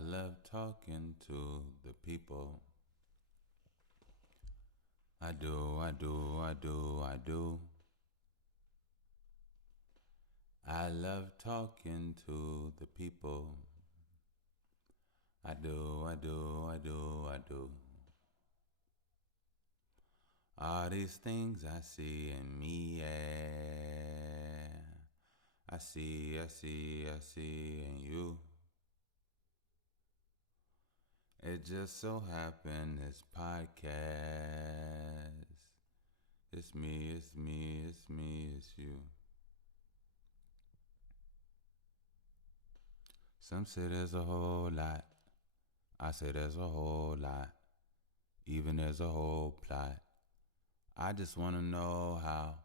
love talking to the people. I do, I do, I do, I do. I love talking to the people. I do, I do, I do, I do. All these things I see in me, yeah. I see in you. It just so happened this podcast. It's me, it's me, it's me, it's you. Some say there's a whole lot. I say there's a whole lot. Even there's a whole plot. I just want to know how.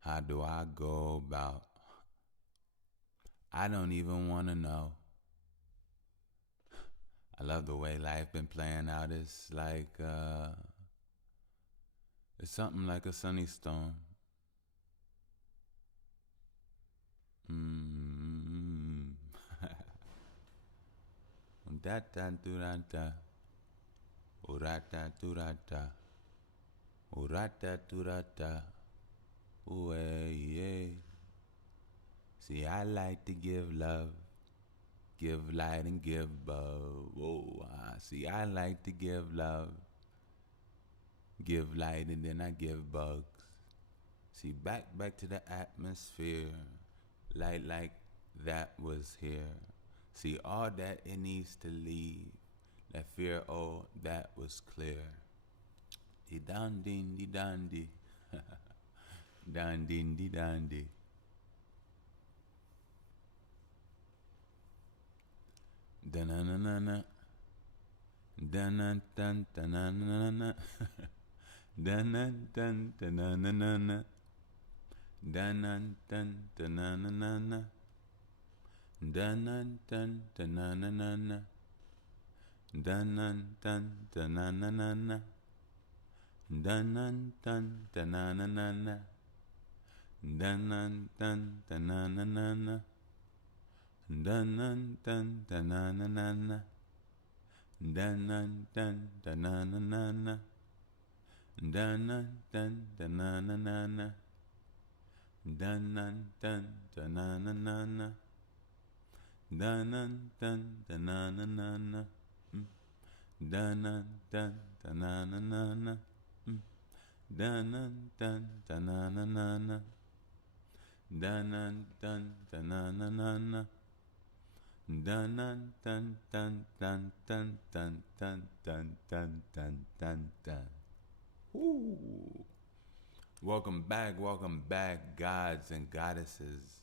How do I go about? I don't even want to know. I love the way life been playing out. It's like, it's something like a sunny storm. Mm-hmm. Da da do da da. Oh da da do da da. Oh da da do da da. Ooh, yeah. See, I like to give love, give light and give love. Oh, see, I like to give love, give light and then I give bugs. See, back to the atmosphere, light like that was here. See, all that it needs to leave, that fear, oh, that was clear. Di dan di dandy, dan di dandy. Da-na-na-na-na. Da-na-dun-da-na-na-na. Da-na-dun-da-na-na-na. Da-na-dun-da-na-na-na. Da-na-dun-da-na-na-na. Da-na-dun-da-na-na-na. Da-na-dun-da-na-na-na. Da-na-dun-da-na-na-na. Dun-dun-dun-dun-na-na-na-na. Dun-dun-dun-dun-na-na-na-na. Dun-dun-dun-dun-na-na-na-na. Dun-dun-dun-dun-na-na-na-na. Dun-dun-dun-dun-na-na-na-na. Dun-dun-dun-dun-na-na-na-na. Dun-dun-dun-dun-na-na-na-na. Dun-dun-dun-dun-na-na-na-na. Dun dun dun dun dun dun dun dun dun dun dun dun dun. Ooh. Welcome back, gods and goddesses.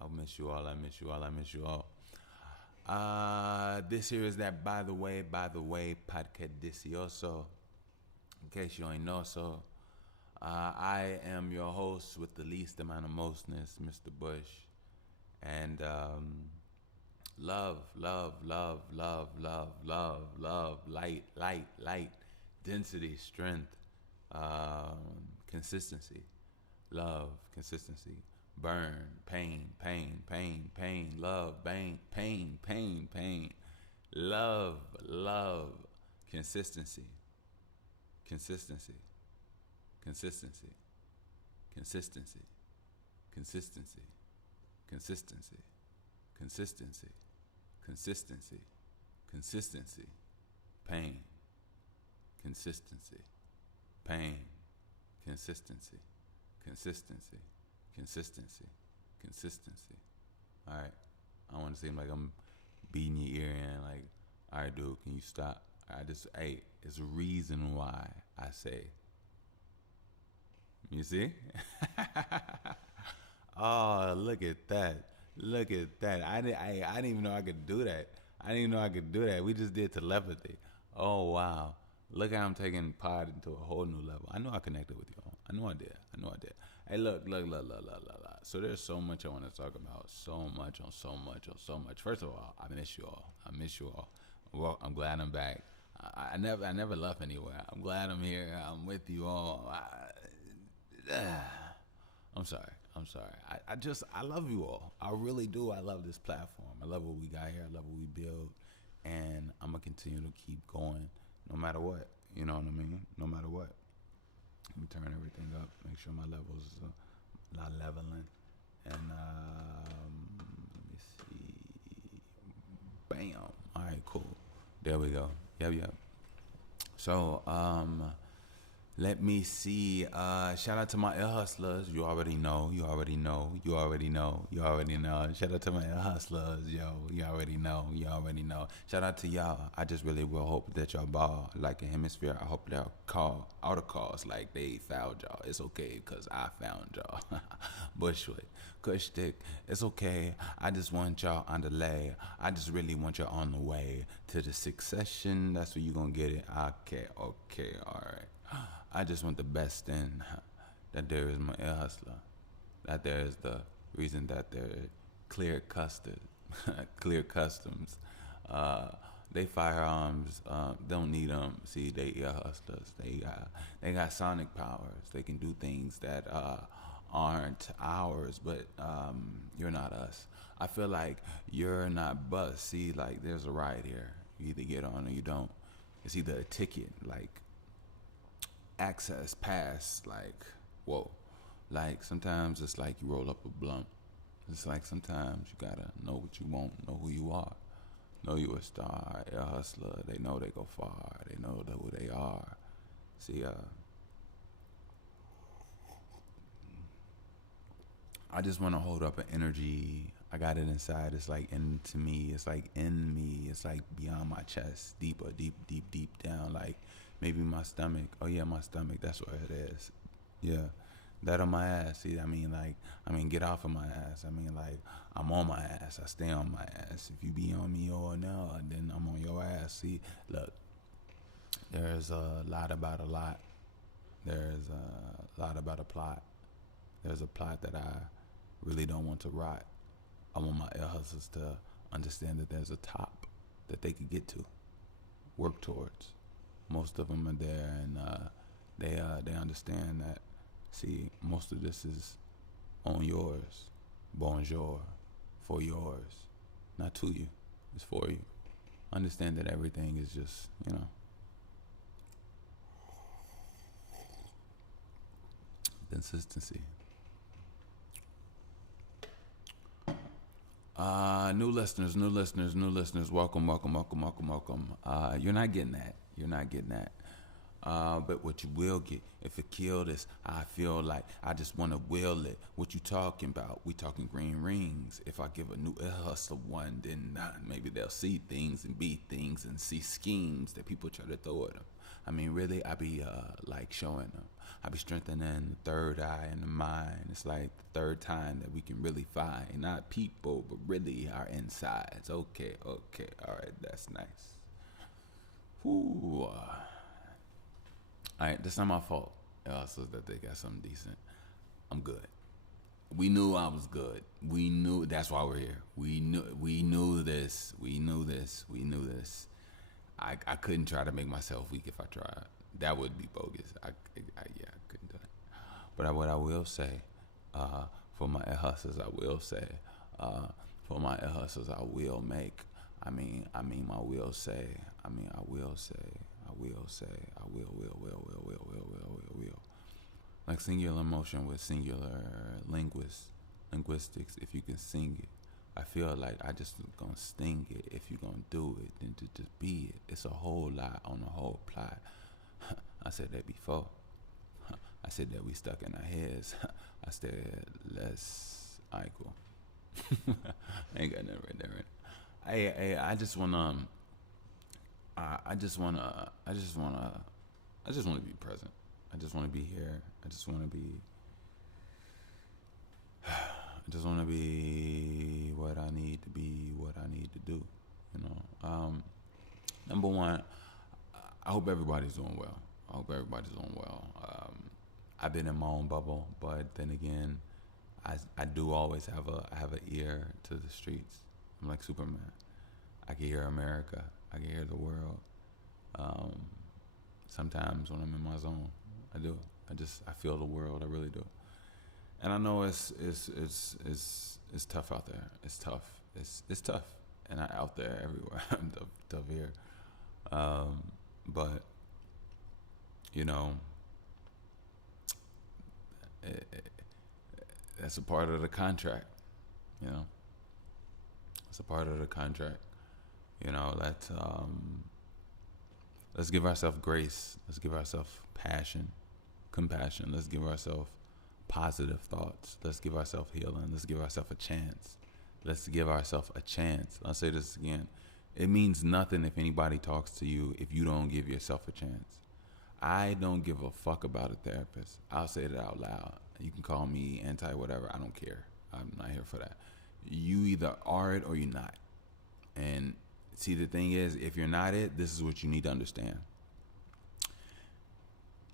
I miss you all, I miss you all, I miss you all. This here is that by the way, podcasticioso. In case you ain't know so. I am your host with the least amount of mostness, Mr. Bush. And love, light, density, strength, consistency, love, consistency, burn, pain, love, pain, love, consistency, consistency, consistency, consistency, consistency, consistency, consistency, consistency, consistency, pain, consistency, pain, consistency, consistency, consistency, consistency. All right, I want to seem like I'm beating your ear in. Like, all right, dude, can you stop? Hey, it's a reason why I say. You see? Oh, look at that. Look at that. I didn't even know I could do that. We just did telepathy. Oh, wow. Look how I'm taking pod into a whole new level. I know I connected with y'all. I know I did. Hey, look. So there's so much I want to talk about. So much. First of all, I miss you all. Well, I'm glad I'm back. I never left anywhere. I'm glad I'm here. I'm with you all. I'm sorry. I'm sorry. I love you all. I really do. I love this platform. I love what we got here. I love what we build. And I'm going to continue to keep going no matter what. You know what I mean? No matter what. Let me turn everything up. Make sure my levels are not leveling. And let me see. Bam. All right, cool. There we go. Yep. So, let me see. Shout out to my ear hustlers. You already know. Shout out to my ear hustlers, yo. You already know. Shout out to y'all. I just really will hope that y'all ball like a hemisphere. I hope they'll call out of calls like they found y'all. It's okay because I found y'all. Bushwick, Kush Stick. It's okay. I just want y'all on the lay. I just really want y'all on the way to the succession. That's where you gonna get it. Okay, all right. I just want the best in that there is my ear hustler. That there is the reason that they're clear customs. They firearms don't need them. See, they ear hustlers. They got sonic powers. They can do things that aren't ours, but you're not us. I feel like you're not bus. See, like there's a ride here. You either get on or you don't. It's either a ticket, like access pass, like whoa. Like sometimes it's like you roll up a blunt. It's like sometimes you gotta know what you want, know who you are, know you a star, a hustler. They know they go far. They know who they are. See, I just want to hold up an energy. I got it inside. It's like into me. It's like in me. It's like beyond my chest, deeper, deep down. Like maybe my stomach. Oh yeah, my stomach. That's where it is. Yeah, that on my ass. See, get off of my ass. I'm on my ass. I stay on my ass. If you be on me or no, then I'm on your ass. See, look, there's a lot about a lot. There's a lot about a plot. There's a plot that I really don't want to rot. I want my ear hustlers to understand that there's a top that they could get to, work towards. Most of them are there, and they understand that. See, most of this is on yours, bonjour, for yours, not to you. It's for you. Understand that everything is just, consistency. New listeners, welcome. You're not getting that. But what you will get, if it kill this, I feel like I just want to will it. What you talking about? We talking green rings. If I give a new hustler one, then maybe they'll see things and be things and see schemes that people try to throw at them. Really, I be like showing them. I be strengthening the third eye in the mind. It's like the third time that we can really find not people, but really our insides. Okay, all right, that's nice. Whoo. All right, that's not my fault. Also, that they got something decent. I'm good. We knew I was good. We knew that's why we're here. We knew this. I couldn't try to make myself weak if I tried. That would be bogus. I couldn't do it. But what I will say, for my hustlers, I will say, for my hustlers, I will make. I will say. Like singular motion with singular linguistics. If you can sing it, I feel like I just gonna sting it. If you gonna do it, then to just be it. It's a whole lot on the whole plot. I said that before. I said that we stuck in our heads. I said alright, cool. I ain't got nothing right there. Right? Hey, I just wanna be present. I just wanna be here. I just wanna be what I need to be, what I need to do. Number one, I hope everybody's doing well. I've been in my own bubble, but then again, I do always have an ear to the streets. I'm like Superman. I can hear America. I can hear the world. Sometimes when I'm in my zone, I do. I feel the world. I really do. And I know it's tough out there. It's tough. It's tough, and I out there everywhere. I'm tough here. Um, but you know, it, that's a part of the contract. You know, it's a part of the contract. You know, let's give ourselves grace. Let's give ourselves passion, compassion. Let's give ourselves positive thoughts. Let's give ourselves healing. Let's give ourselves a chance. Let's give ourselves a chance. I'll say this again. It means nothing if anybody talks to you if you don't give yourself a chance. I don't give a fuck about a therapist. I'll say it out loud. You can call me anti whatever. I don't care. I'm not here for that. You either are it or you're not. And see, the thing is, if you're not it, this is what you need to understand.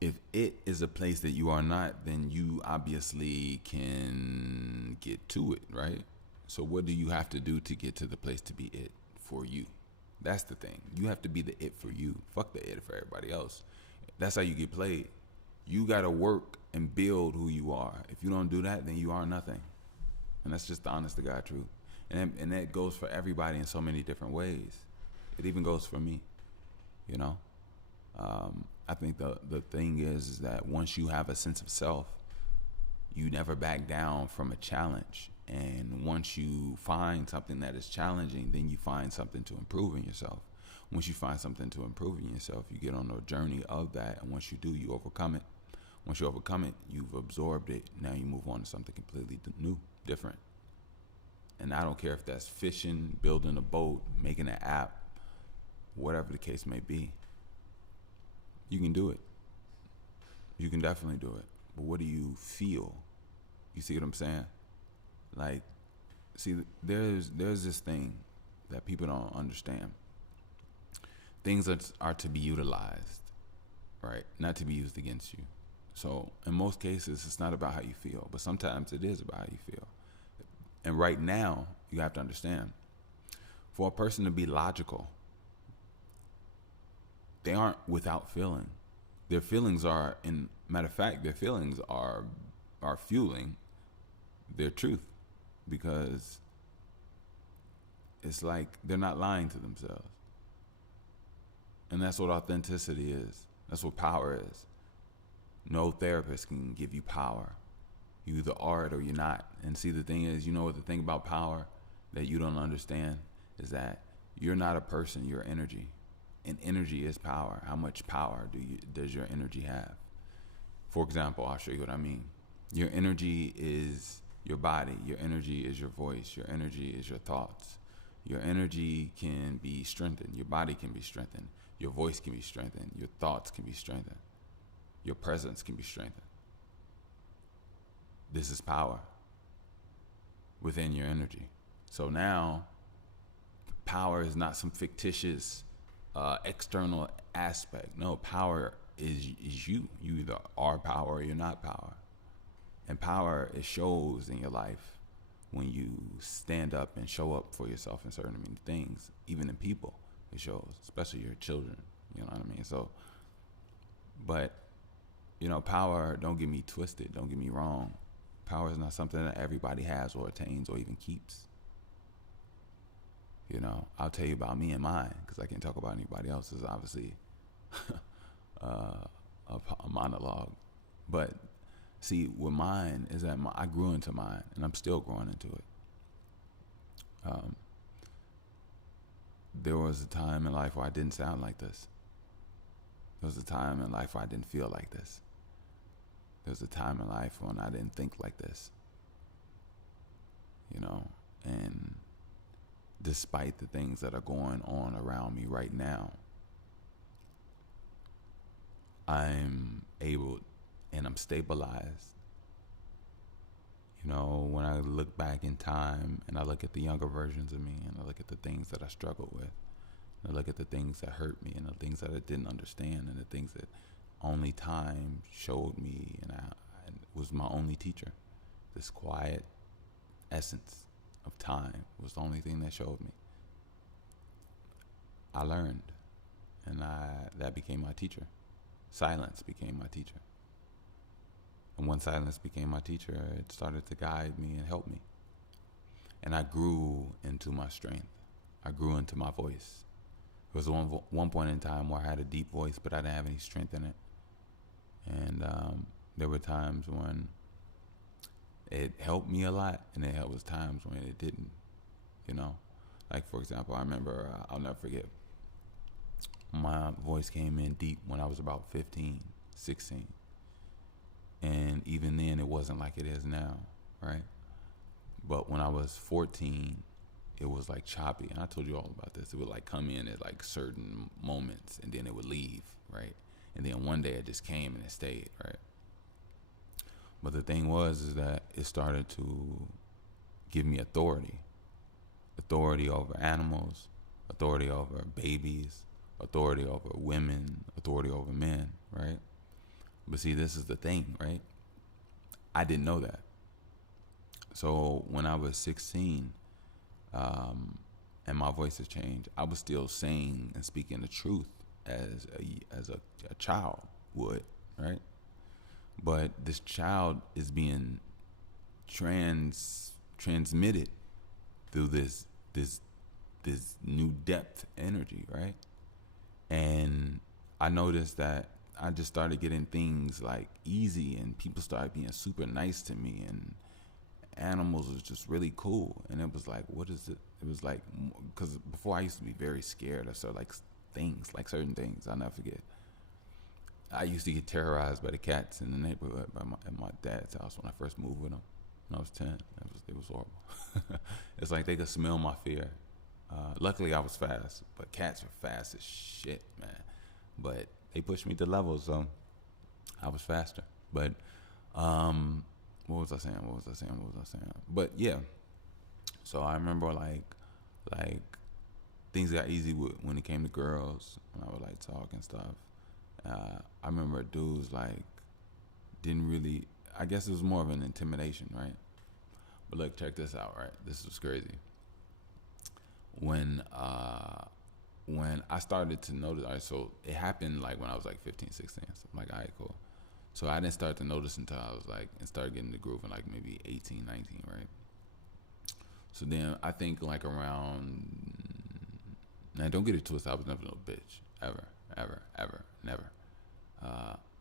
If it is a place that you are not, then you obviously can get to it, right? So what do you have to do to get to the place to be it for you? That's the thing. You have to be the it for you. Fuck the it for everybody else. That's how you get played. You got to work and build who you are. If you don't do that, then you are nothing. And that's just the honest to God truth. And that goes for everybody in so many different ways. It even goes for me, you know? I think the thing is that once you have a sense of self, you never back down from a challenge. And once you find something that is challenging, then you find something to improve in yourself. Once you find something to improve in yourself, you get on a journey of that. And once you do, you overcome it. Once you overcome it, you've absorbed it. Now you move on to something completely new, different. And I don't care if that's fishing, building a boat, making an app, whatever the case may be. You can do it. You can definitely do it. But what do you feel? You see what I'm saying? Like, see, there's this thing that people don't understand. Things are to be utilized, right? Not to be used against you. So in most cases, it's not about how you feel, but sometimes it is about how you feel. And right now, you have to understand, for a person to be logical, they aren't without feeling. Their feelings are, in matter of fact, their feelings are fueling their truth, because it's like they're not lying to themselves. And that's what authenticity is. That's what power is. No therapist can give you power. You either are it or you're not. And see, the thing is, you know what the thing about power that you don't understand is that you're not a person, you're energy. And energy is power. How much power does your energy have? For example, I'll show you what I mean. Your energy is your body. Your energy is your voice. Your energy is your thoughts. Your energy can be strengthened. Your body can be strengthened. Your voice can be strengthened. Your thoughts can be strengthened. Your presence can be strengthened. This is power within your energy. So now, power is not some fictitious external aspect. No, power is you. You either are power or you're not power. And power, it shows in your life when you stand up and show up for yourself in certain things, even in people. It shows, especially your children. You know what I mean? So, but, you know, power, don't get me twisted. Don't get me wrong. Power is not something that everybody has or attains or even keeps. You know, I'll tell you about me and mine, because I can't talk about anybody else's, obviously, a monologue. But see, with mine is that I grew into mine, and I'm still growing into it. There was a time in life where I didn't sound like this. There was a time in life where I didn't feel like this. There was a time in life when I didn't think like this. You know, and despite the things that are going on around me right now, I'm able and I'm stabilized. You know, when I look back in time and I look at the younger versions of me and I look at the things that I struggled with, and I look at the things that hurt me and the things that I didn't understand and the things that only time showed me and was my only teacher. This quiet essence of time was the only thing that showed me. I learned, and that became my teacher. Silence became my teacher. And when silence became my teacher, it started to guide me and help me. And I grew into my strength. I grew into my voice. There was one point in time where I had a deep voice, but I didn't have any strength in it. And there were times when it helped me a lot, and there was times when it didn't, you know. Like, for example, I remember, I'll never forget, my voice came in deep when I was about 15, 16. And even then, it wasn't like it is now, right? But when I was 14, it was like choppy. And I told you all about this. It would like come in at like certain moments, and then it would leave, right? And then one day it just came and it stayed, right? But the thing was is that it started to give me authority over animals, authority over babies, authority over women, authority over men, right? But see, this is the thing, right? I didn't know that. So when I was 16, and my voice has changed, I was still saying and speaking the truth as a child would, right? But this child is being transmitted through this new depth energy, right? And I noticed that I just started getting things like easy, and people started being super nice to me, and animals was just really cool. And it was like, what is it? It was like, because before I used to be very scared of certain certain things. I'll never forget. I used to get terrorized by the cats in the neighborhood at my dad's house when I first moved with him when I was 10. It was horrible. It's like they could smell my fear. Luckily, I was fast, but cats are fast as shit, man. But they pushed me to levels, so I was faster. But what was I saying? But yeah, so I remember like things got easy when it came to girls, when I would like talk and stuff. I remember dudes like didn't really. I guess it was more of an intimidation, right? But look, check this out, right? This was crazy. When I started to notice, all right, so it happened like when I was like 15, 16. So I'm like, all right, cool. So I didn't start to notice until I was like, and started getting the groove in like maybe 18, 19, right? So then I think like around, now don't get it twisted, I was never no bitch, ever, never.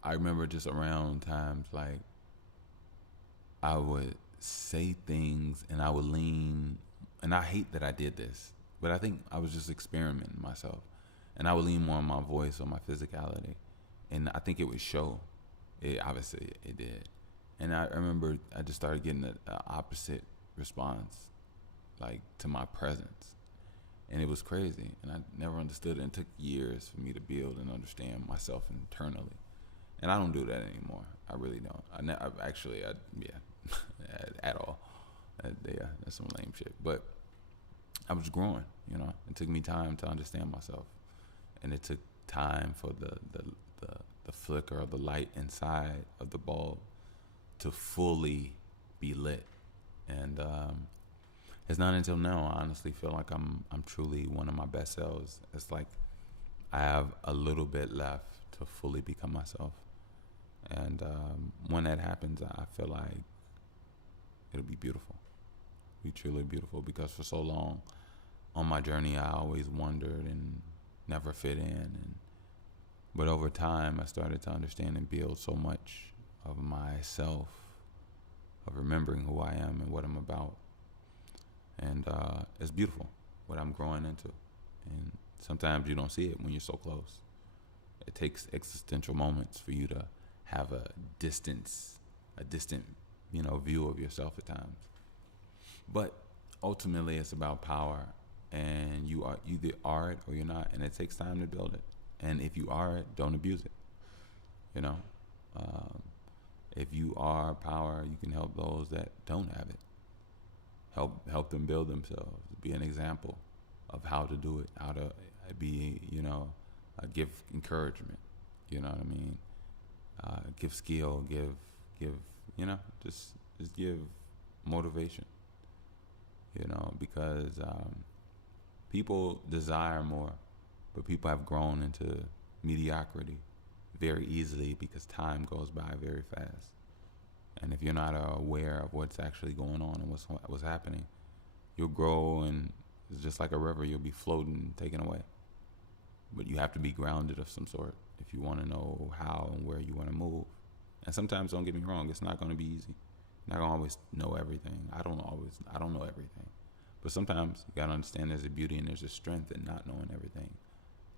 I remember just around times like I would say things and I would lean, and I hate that I did this, but I think I was just experimenting myself. And I would lean more on my voice or my physicality. And I think it would show. Obviously, it did. And I remember I just started getting the opposite response, like to my presence. And it was crazy. And I never understood it. And it took years for me to build and understand myself internally. And I don't do that anymore. I really don't. At all. Yeah, that's some lame shit. But I was growing, you know. It took me time to understand myself. And it took time for the flicker of the light inside of the bulb to fully be lit. And it's not until now I honestly feel like I'm truly one of my best selves. It's like I have a little bit left to fully become myself. And when that happens, I feel like it'll be beautiful. It'll be truly beautiful, because for so long on my journey I always wondered and never fit in, but over time I started to understand and build so much of myself, of remembering who I am and what I'm about. And it's beautiful what I'm growing into. And sometimes you don't see it when you're so close. It takes existential moments for you to have a distant, view of yourself at times. But ultimately it's about power, and you either are it or you're not, and it takes time to build it. And if you are it, don't abuse it. You know, if you are power, you can help those that don't have it. Help them build themselves. Be an example of how to do it. How to be, give encouragement. You know what I mean? Give skill. Give. Just give motivation. Because people desire more, but people have grown into mediocrity very easily because time goes by very fast. And if you're not aware of what's actually going on and what's happening, you'll grow, and it's just like a river. You'll be floating, taken away. But you have to be grounded of some sort if you want to know how and where you want to move. And sometimes, don't get me wrong, it's not going to be easy. You're not going to always know everything. I don't know everything. But sometimes you got to understand there's a beauty and there's a strength in not knowing everything.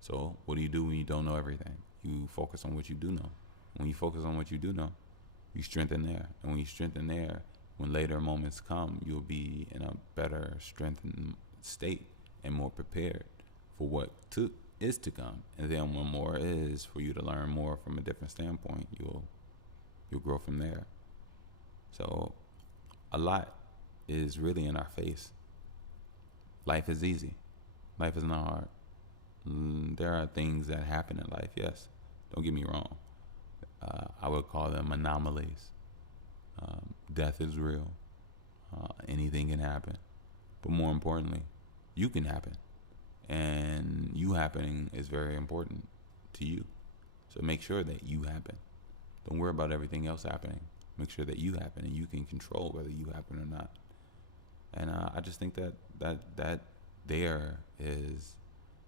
So what do you do when you don't know everything? You focus on what you do know. When you focus on what you do know, you strengthen there. And when you strengthen there, when later moments come, you'll be in a better strengthened state and more prepared for what is to come. And then when more is for you to learn more from a different standpoint, you'll grow from there. So a lot is really in our face. Life is easy. Life is not hard. There are things that happen in life, yes. Don't get me wrong. I would call them anomalies. Death is real. Anything can happen. But more importantly, you can happen. And you happening is very important to you. So make sure that you happen. Don't worry about everything else happening. Make sure that you happen, and you can control whether you happen or not. And I just think that there is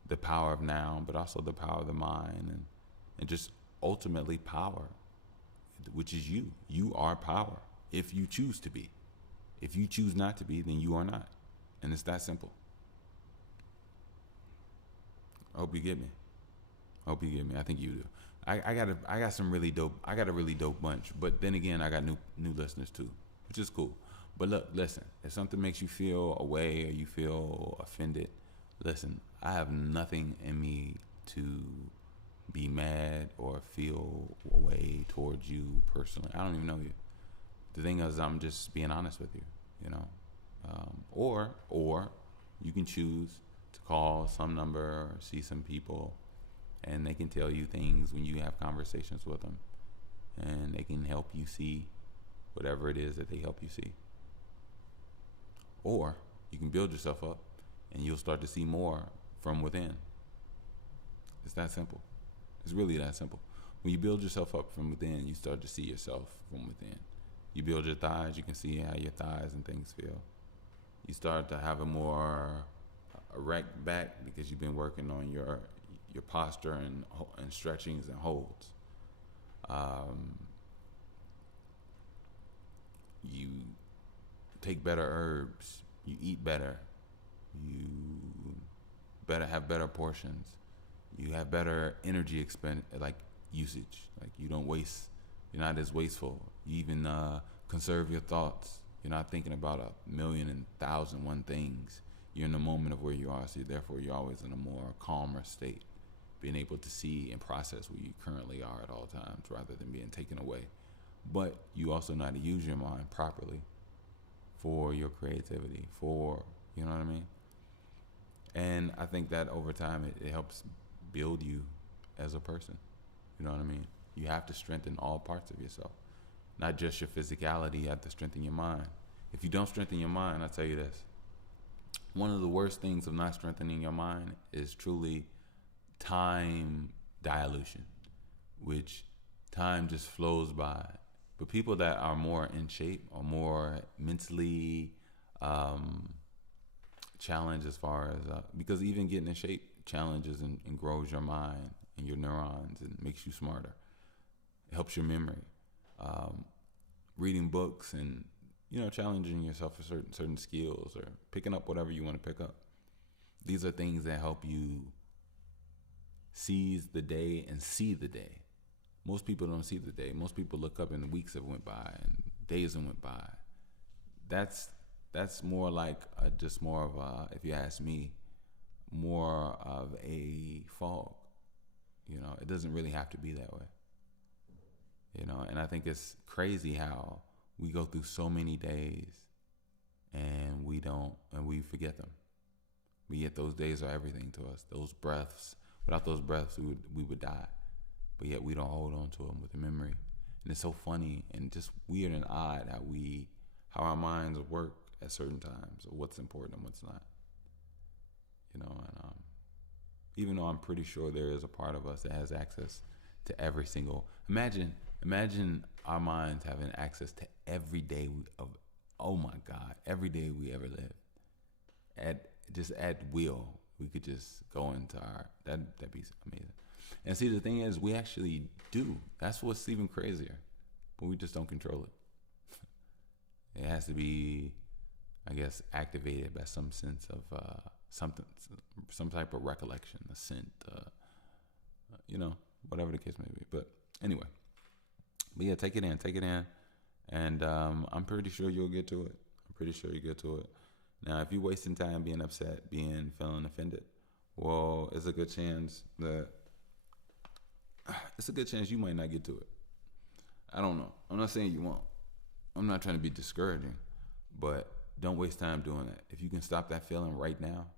the power of now, but also the power of the mind, and just ultimately power, which is you. You are power if you choose to be. If you choose not to be, then you are not. And it's that simple. I hope you get me. I think you do. I got some really dope. I got a really dope bunch. But then again, I got new listeners too, which is cool. But look, listen. If something makes you feel away or you feel offended, listen. I have nothing in me to be mad or feel a way towards you personally. I don't even know you. The thing is, I'm just being honest with you. You know, or you can choose to call some number or see some people, and they can tell you things when you have conversations with them, and they can help you see whatever it is that they help you see. Or you can build yourself up, and you'll start to see more from within. It's that simple. It's really that simple. When you build yourself up from within, you start to see yourself from within. You build your thighs, you can see how your thighs and things feel. You start to have a more erect back because you've been working on your posture and stretchings and holds. You take better herbs. You eat better. You better have better portions. You have better energy usage. Like you don't waste. You're not as wasteful. You even conserve your thoughts. You're not thinking about 1,000,001 things. You're in the moment of where you are, so therefore you're always in a more calmer state, being able to see and process where you currently are at all times rather than being taken away. But you also know how to use your mind properly for your creativity, you know what I mean? And I think that over time it helps build you as a person. You know what I mean? You have to strengthen all parts of yourself, not just your physicality. You have to strengthen your mind. If you don't strengthen your mind, I'll tell you this. One of the worst things of not strengthening your mind is truly time dilution, which time just flows by. But people that are more in shape or more mentally challenged as far as, because even getting in shape challenges and grows your mind and your neurons and makes you smarter. It helps your memory. Reading books and challenging yourself for certain skills or picking up whatever you want to pick up. These are things that help you seize the day and see the day. Most people don't see the day. Most people look up and weeks have went by and days have went by. That's more like just more of a, if you ask me, more of a fog. It doesn't really have to be that way. And I think it's crazy how we go through so many days and we forget them. Yet those days are everything to us. Those breaths, without those breaths, we would die. But yet we don't hold on to them with a memory. And it's so funny and just weird and odd how our minds work at certain times, or what's important and what's not. And even though I'm pretty sure there is a part of us that has access to every single. Imagine our minds having access to every day of, oh my God, every day we ever live at just at will. We could just go into our that'd be amazing. And see, the thing is, we actually do. That's what's even crazier. But we just don't control it. It has to be, I guess, activated by some sense of something, some type of recollection, a scent, whatever the case may be. But anyway, yeah, take it in, and I'm pretty sure you'll get to it. I'm pretty sure you get to it. Now, if you're wasting time being upset, feeling offended, well, it's a good chance you might not get to it. I don't know. I'm not saying you won't. I'm not trying to be discouraging, but don't waste time doing that. If you can stop that feeling right now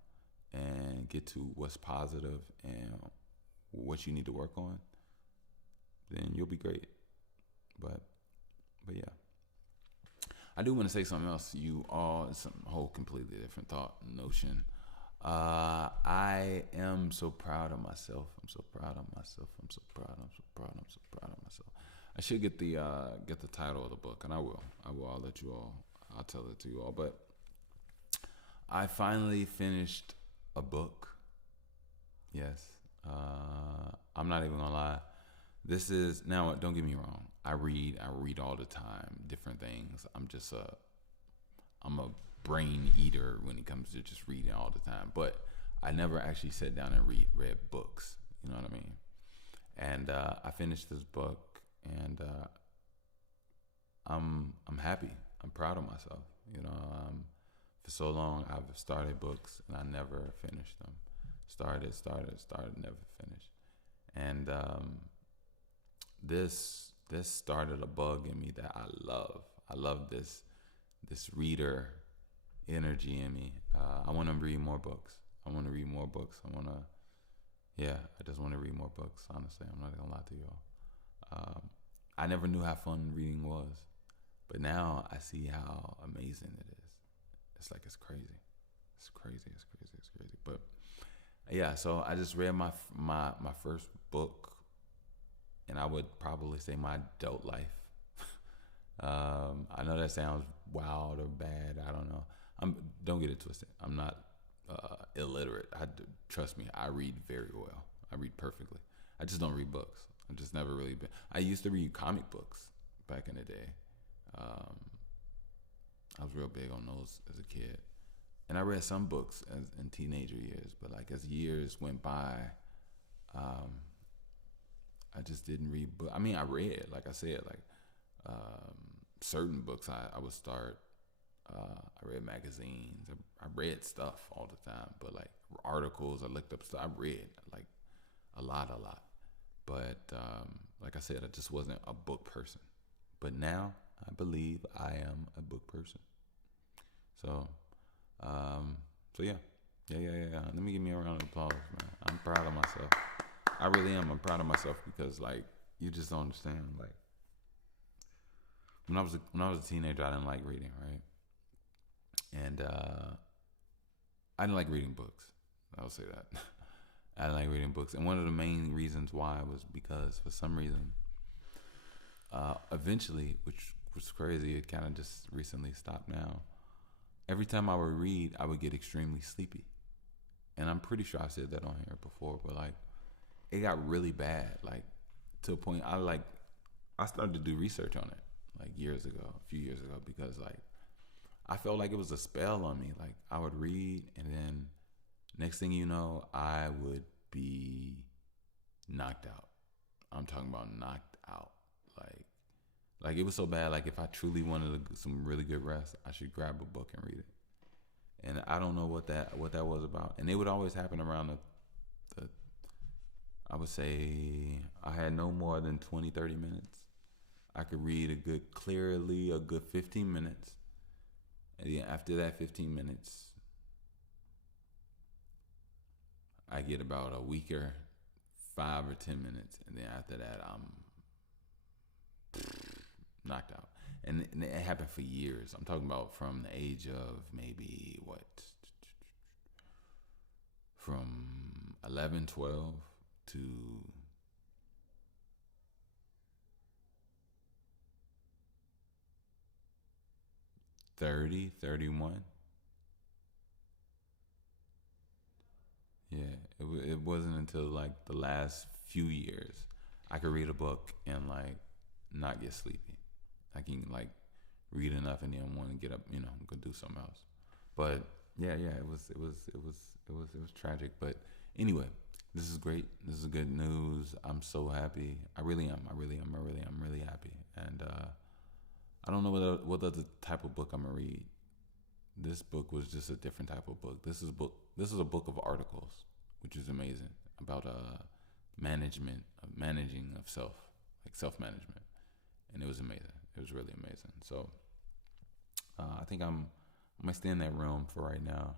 and get to what's positive and what you need to work on, then you'll be great. But yeah. I do want to say something else to you all. It's a whole completely different thought, notion. I am so proud of myself. I'm so proud of myself. I'm so proud of myself. I should get the title of the book, and I will. I'll tell it to you all. But I finally finished a book. Yes. I'm not even gonna lie. This is, now, don't get me wrong. I read all the time, different things. I'm a brain eater when it comes to just reading all the time. But I never actually sat down and read books. You know what I mean? And I finished this book, and I'm happy. I'm proud of myself. For so long I've started books and I never finished them. Started, never finished. And this started a bug in me that I love. I love this reader energy in me. I want to read more books. I just want to read more books. Honestly, I'm not gonna lie to y'all. I never knew how fun reading was, but now I see how amazing it is. It's crazy. It's crazy. But yeah, so I just read my first book, and I would probably say my adult life. I know that sounds wild or bad. I don't know. Don't get it twisted. I'm not illiterate. Trust me. I read very well. I read perfectly. I just don't read books. I've just never really been. I used to read comic books back in the day. I was real big on those as a kid, and I read some books in teenager years. But like as years went by, I just didn't read books. I mean, I read, like I said, certain books I would start. I read magazines. I read stuff all the time, but like articles, I looked up stuff. I read like a lot. But like I said, I just wasn't a book person. But now I believe I am a book person. So yeah. Let me give me a round of applause, man. I'm proud of myself. I really am. I'm proud of myself because like you just don't understand. Like when I was a teenager, I didn't like reading, right? And I didn't like reading books. I will say that. I didn't like reading books. And one of the main reasons why was because for some reason, eventually, which was crazy, it kind of just recently stopped now. Every time I would read, I would get extremely sleepy. And I'm pretty sure I said that on here before, but like it got really bad, like to a point I started to do research on it like a few years ago, because like I felt like it was a spell on me. Like I would read, and then next thing you know, I would be knocked out. I'm talking about knocked out. Like it was so bad. Like if I truly wanted some really good rest, I should grab a book and read it. And I don't know what that was about. And it would always happen around the I would say I had no more than 20, 30 minutes. I could read a good 15 minutes. And then after that 15 minutes, I get about a weaker 5 or 10 minutes. And then after that, I'm knocked out. And it happened for years. I'm talking about from the age of maybe from 11, 12 to 30, 31. Yeah, it wasn't until like the last few years I could read a book and like not get sleepy. I can like read enough and then want to get up, go do something else. But yeah, it was tragic. But anyway, this is great. This is good news. I'm so happy. I really am. I'm really happy. And I don't know what other type of book I'm gonna read. This book was just a different type of book. This is a book of articles, which is amazing about managing of self, like self management, and it was amazing. It was really amazing. So I think I might stay in that realm for right now.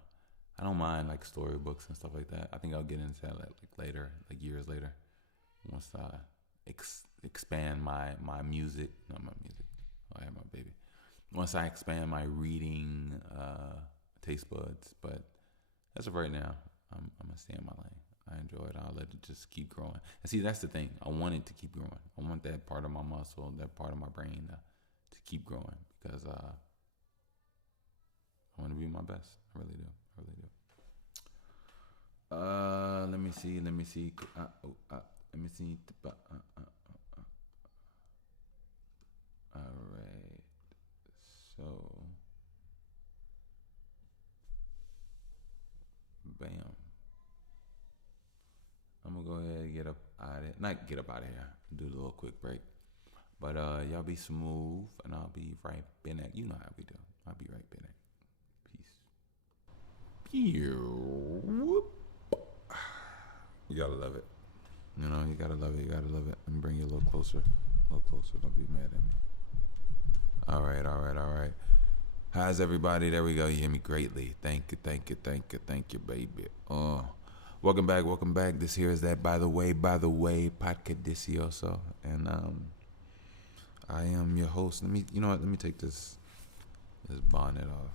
I don't mind like storybooks and stuff like that. I think I'll get into that like later, like years later, once I expand my music, not my music. Oh, I have my baby. Once I expand my reading taste buds, but as of right now, I'm gonna stay in my lane. I enjoy it. I'll let it just keep growing. And see, that's the thing. I want it to keep growing. I want that part of my muscle, that part of my brain to keep growing because I want to be my best. I really do. I really do. Let me see. Let me see. Let me see. All right. So, bam. I'm gonna go ahead and get up out of here. Not get up out of here. Do a little quick break. But y'all be smooth, and I'll be right back. You know how we do. I'll be right back. Peace. You gotta love it. You gotta love it. You gotta love it. Let me bring you a little closer. A little closer. Don't be mad at me. All right. How's everybody? There we go. You hear me greatly. Thank you, baby. Welcome back. This here is that by the way, Podcadicioso. And I am your host. Let me take this bonnet off.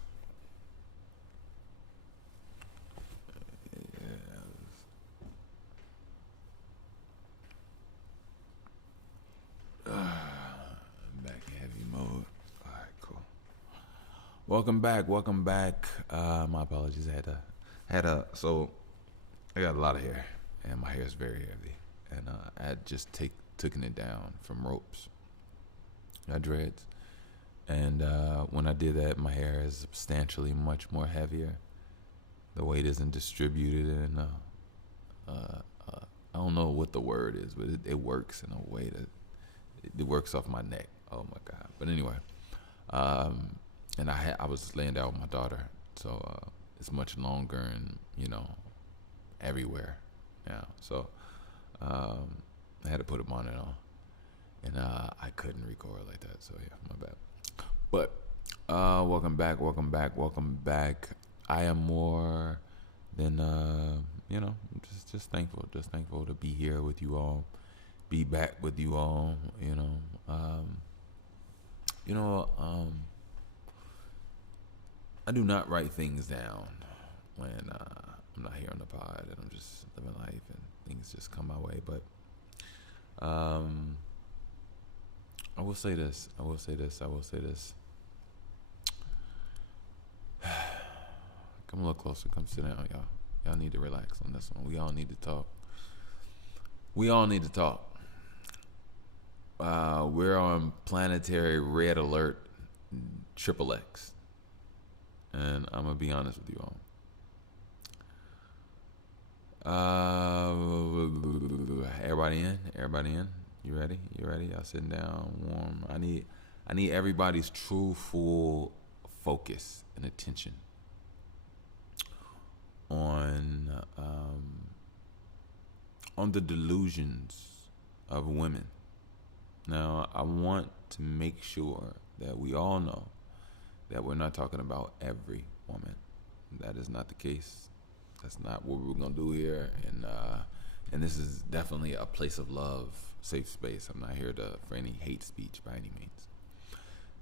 Back in heavy mode. All right, cool. Welcome back. My apologies. So I got a lot of hair, and my hair is very heavy, and I had just taken it down from ropes. I dreads, and when I did that, my hair is substantially much more heavier. The weight isn't distributed, and I don't know what the word is, but it works in a way that it works off my neck. Oh my god! But anyway, and I was laying down with my daughter, so it's much longer and everywhere now. So I had to put a bonnet on, and I couldn't record like that. So yeah, my bad. But welcome back. I am more than just thankful to be here with you all, be back with you all. I do not write things down when I'm not here on the pod, and I'm just living life and things just come my way. But I will say this. Come a little closer. Come sit down, y'all. Y'all need to relax on this one. We all need to talk. We're on planetary red alert, triple X. And I'm going to be honest with you all. Everybody in? You ready? Y'all sitting down, warm. I need everybody's true, full focus and attention on the delusions of women. Now, I want to make sure that we all know that we're not talking about every woman. That is not the case. That's not what we're gonna do here. And this is definitely a place of love, safe space. I'm not here for any hate speech by any means.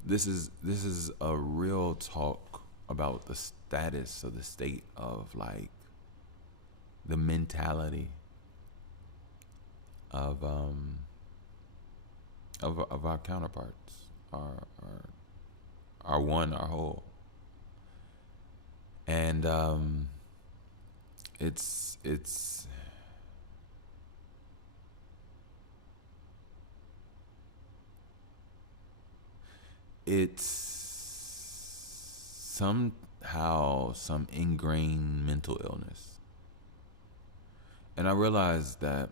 This is a real talk about the status or the state of like the mentality of our counterparts, our whole. And it's somehow some ingrained mental illness. And I realized that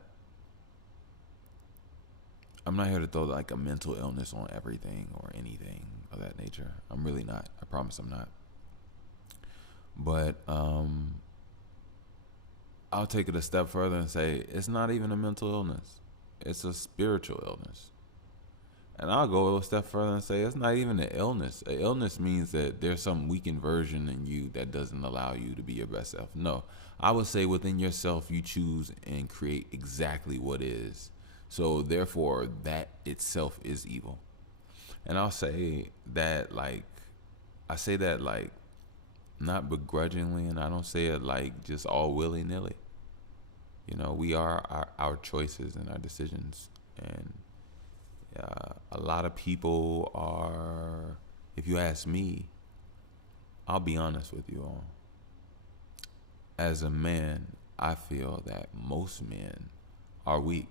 I'm not here to throw like a mental illness on everything or anything of that nature. I'm really not. I promise I'm not. But I'll take it a step further and say it's not even a mental illness. It's a spiritual illness. And I'll go a step further and say it's not even an illness. An illness means that there's some weakened version in you that doesn't allow you to be your best self. No, I would say within yourself, you choose and create exactly what is. So therefore, that itself is evil. And I'll say that I say that not begrudgingly, and I don't say it like just all willy nilly. You know, we are our choices and our decisions, and a lot of people are. If you ask me, I'll be honest with you all. As a man, I feel that most men are weak.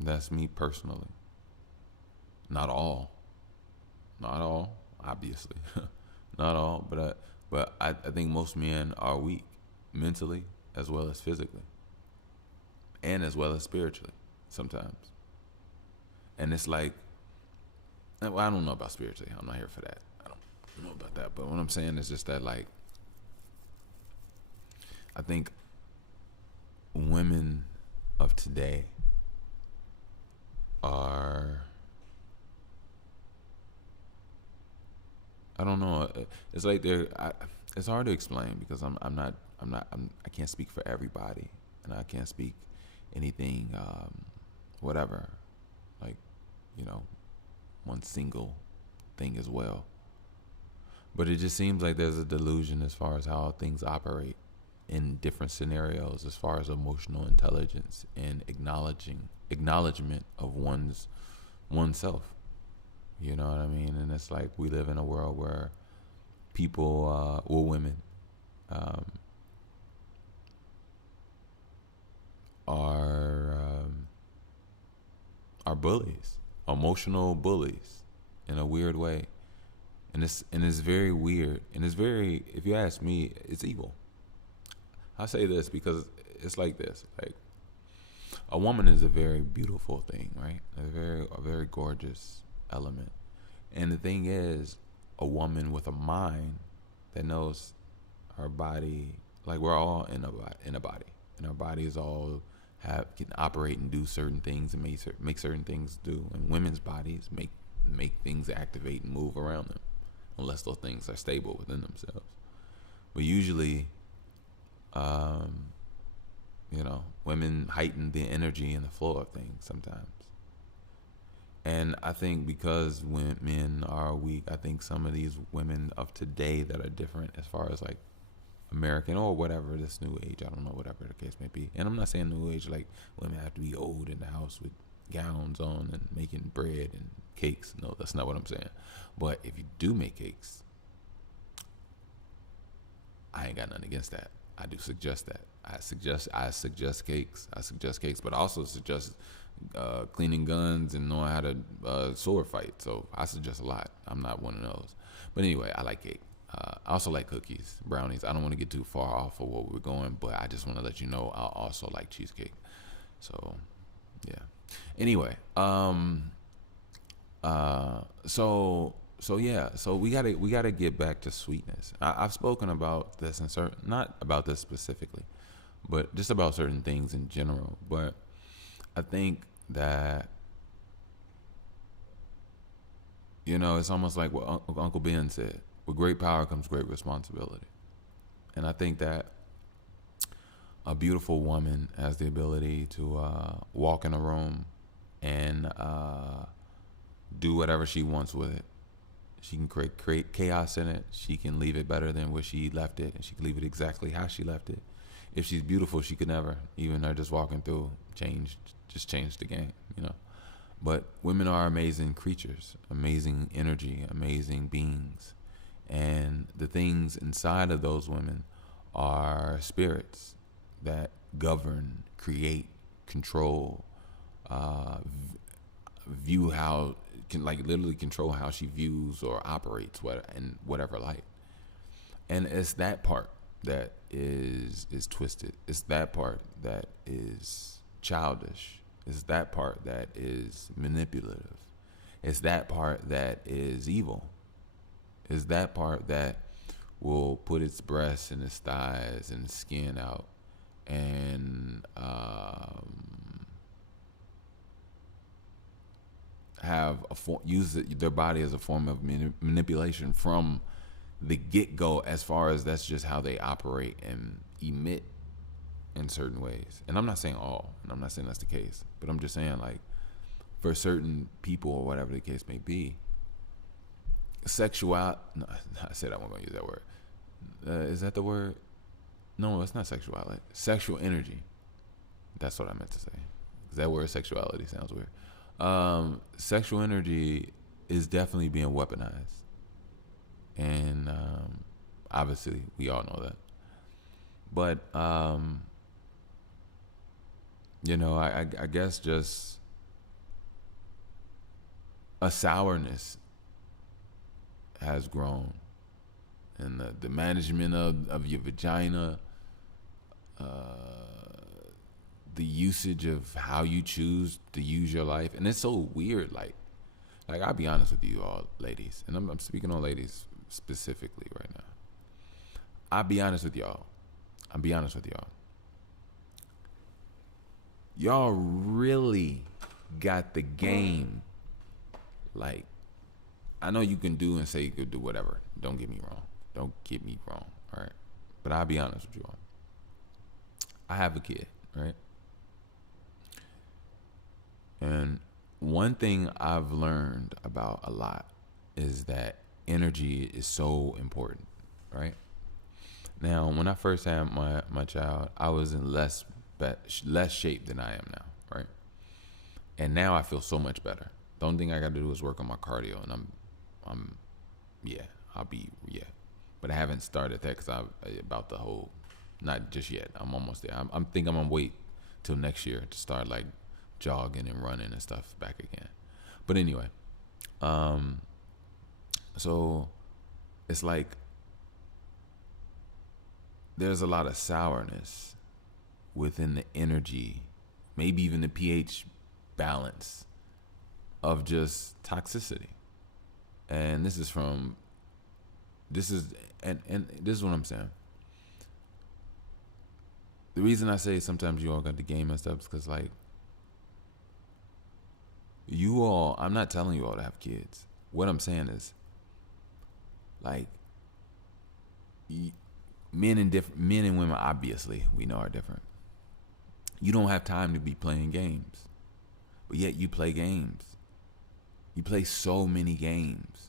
That's me personally. Not all. Not all, obviously. Not all, but I think most men are weak mentally as well as physically and as well as spiritually sometimes. And it's like, well, I don't know about spiritually. I'm not here for that. I don't know about that. But what I'm saying is just that, I think women of today are, I don't know. It's like it's hard to explain because I can't speak for everybody, and I can't speak anything, whatever, like, one single thing as well. But it just seems like there's a delusion as far as how things operate in different scenarios, as far as emotional intelligence and acknowledgement of oneself. You know what I mean? And it's like we live in a world where people, women, are bullies, emotional bullies, in a weird way, and it's very weird, and it's very, if you ask me, it's evil. I say this because it's like this, like a woman is a very beautiful thing, right? A very gorgeous element. And the thing is, a woman with a mind that knows her body, like we're all in a body, and our bodies all can operate and do certain things and make certain things do. And women's bodies make things activate and move around them, unless those things are stable within themselves. But usually, women heighten the energy and the flow of things sometimes. And I think because when men are weak, I think some of these women of today that are different as far as like American or whatever, this new age, I don't know, whatever the case may be. And I'm not saying new age like women have to be old in the house with gowns on and making bread and cakes. No, that's not what I'm saying. But if you do make cakes, I ain't got nothing against that. I do suggest that. I suggest cakes. But I also suggest cleaning guns and knowing how to sword fight. So I suggest a lot. I'm not one of those. But anyway, I like cake. I also like cookies, brownies. I don't want to get too far off of what we're going, but I just want to let you know I also like cheesecake. So, yeah. Anyway, so we gotta get back to sweetness. I've spoken about this not about this specifically, but just about certain things in general. But I think that it's almost like what Uncle Ben said: with great power comes great responsibility. And I think that a beautiful woman has the ability to walk in a room and do whatever she wants with it. She can create chaos in it. She can leave it better than where she left it, and she can leave it exactly how she left it. If she's beautiful, she could never, even her just walking through, change the game, But women are amazing creatures, amazing energy, amazing beings, And the things inside of those women are spirits that govern, create, control, view how, can like literally control how she views or operates in whatever light. And it's that part that is twisted. It's that part that is childish. It's that part that is manipulative. It's that part that is evil. It's that part that will put its breasts and its thighs and its skin out and use their body as a form of manipulation from the get-go, as far as that's just how they operate and emit in certain ways. And I'm not saying all, and I'm not saying that's the case, but I'm just saying, like, for certain people or whatever the case may be, no, I said I wasn't going to use that word. Is that the word? No, it's not sexuality. Sexual energy. That's what I meant to say. That word sexuality sounds weird. Sexual energy is definitely being weaponized. And obviously, we all know that. But, I guess just a sourness has grown. And the management of your vagina, the usage of how you choose to use your life. And it's so weird. Like I'll be honest with you all, ladies. And I'm speaking on ladies specifically right now. I'll be honest with y'all. Y'all really got the game. Like, I know you can do and say you could do whatever. Don't get me wrong. All right? But I'll be honest with you all. I have a kid, right? And one thing I've learned about a lot is that energy is so important, right? Now, when I first had my child, I was in less shape than I am now, right? And now I feel so much better. The only thing I got to do is work on my cardio, and I'll be. But I haven't started that because about the whole, not just yet. I'm almost there. I'm thinking I'm gonna wait till next year to start like jogging and running and stuff back again. But anyway, so it's like there's a lot of sourness within the energy, maybe even the pH balance of just toxicity. And this is what I'm saying. The reason I say sometimes you all got the game and stuff is because, like, I'm not telling you all to have kids. What I'm saying is, like, men and women, obviously, we know are different. You don't have time to be playing games, but yet you play games. You play so many games.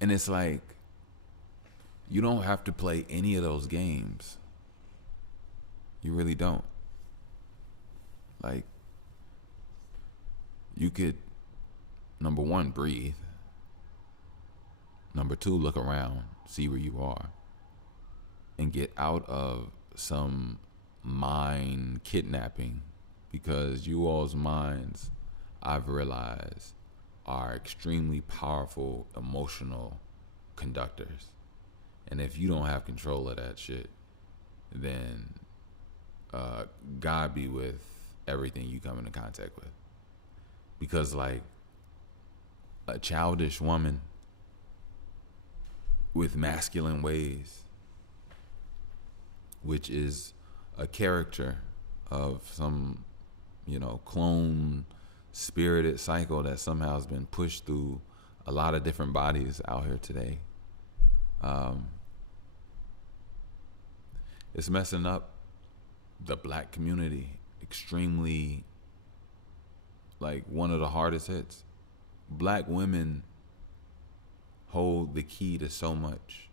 And it's like, you don't have to play any of those games. You really don't. Like, you could, number one, breathe. Number two, look around, see where you are, and get out of some mind kidnapping, because you all's minds, I've realized, are extremely powerful emotional conductors. And if you don't have control of that shit, then God be with everything you come into contact with. Because, like, a childish woman with masculine ways, which is a character of some, clone spirited cycle that somehow has been pushed through a lot of different bodies out here today. It's messing up the black community extremely, like, one of the hardest hits. Black women hold the key to so much.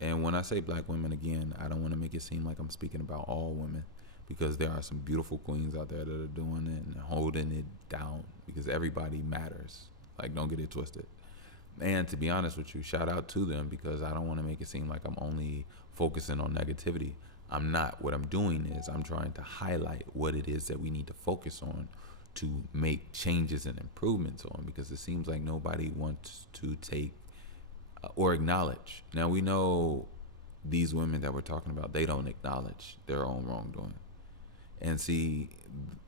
And when I say black women, again, I don't want to make it seem like I'm speaking about all women, because there are some beautiful queens out there that are doing it and holding it down, because everybody matters. Like, don't get it twisted. And to be honest with you, shout out to them, because I don't want to make it seem like I'm only focusing on negativity. I'm not. What I'm doing is I'm trying to highlight what it is that we need to focus on to make changes and improvements on, because it seems like nobody wants to take or acknowledge. Now, we know these women that we're talking about, they don't acknowledge their own wrongdoing. And see,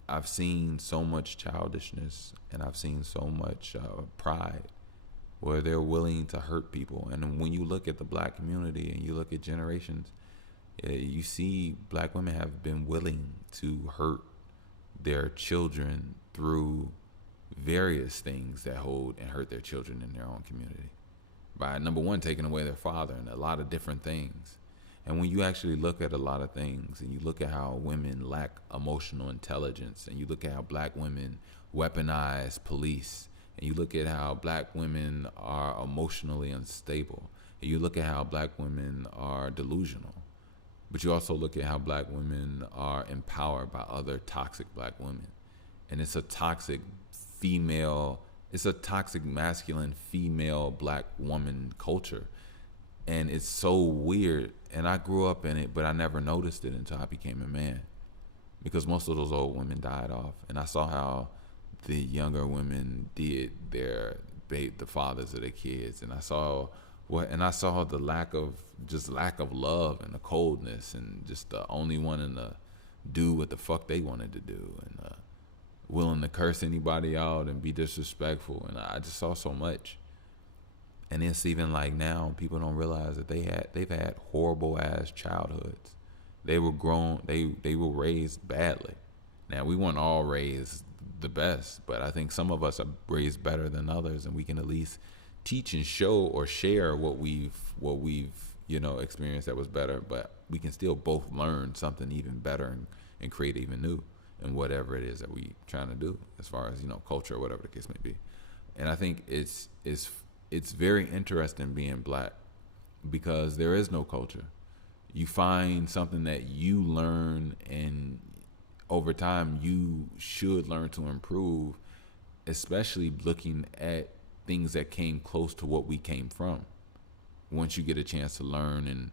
I've seen so much childishness, and I've seen so much pride, where they're willing to hurt people. And when you look at the black community and you look at generations, you see black women have been willing to hurt their children through various things that hold and hurt their children in their own community, by, number one, taking away their father, and a lot of different things. And when you actually look at a lot of things, and you look at how women lack emotional intelligence, and you look at how black women weaponize police, and you look at how black women are emotionally unstable, and you look at how black women are delusional, but you also look at how black women are empowered by other toxic black women. And it's a toxic masculine female black woman culture. And it's so weird. And I grew up in it, but I never noticed it until I became a man, because most of those old women died off. And I saw how the younger women did the fathers of their kids. And I saw the lack of love, and the coldness, and just the only wanting to do what the fuck they wanted to do, and willing to curse anybody out and be disrespectful. And I just saw so much. And it's even like now, people don't realize that they've had horrible ass childhoods. They were raised badly. Now, we weren't all raised the best, but I think some of us are raised better than others, and we can at least teach and show or share what we've experienced that was better. But we can still both learn something even better, and create even new, and whatever it is that we trying to do, as far as culture or whatever the case may be. And I think it's very interesting being black, because there is no culture. You find something that you learn, and over time you should learn to improve, especially looking at things that came close to what we came from. Once you get a chance to learn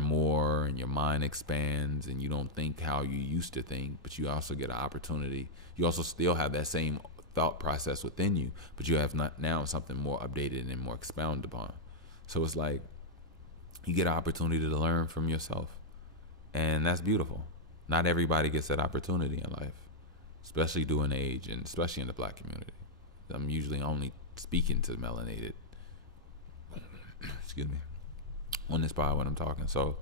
more, and your mind expands, and you don't think how you used to think, but you also get an opportunity. You also still have that same thought process within you, but you have now something more updated and more expounded upon. So it's like you get an opportunity to learn from yourself, and that's beautiful. Not everybody gets that opportunity in life, especially during age, and especially in the black community. I'm usually only speaking to melanated excuse me, on this part when I'm talking. So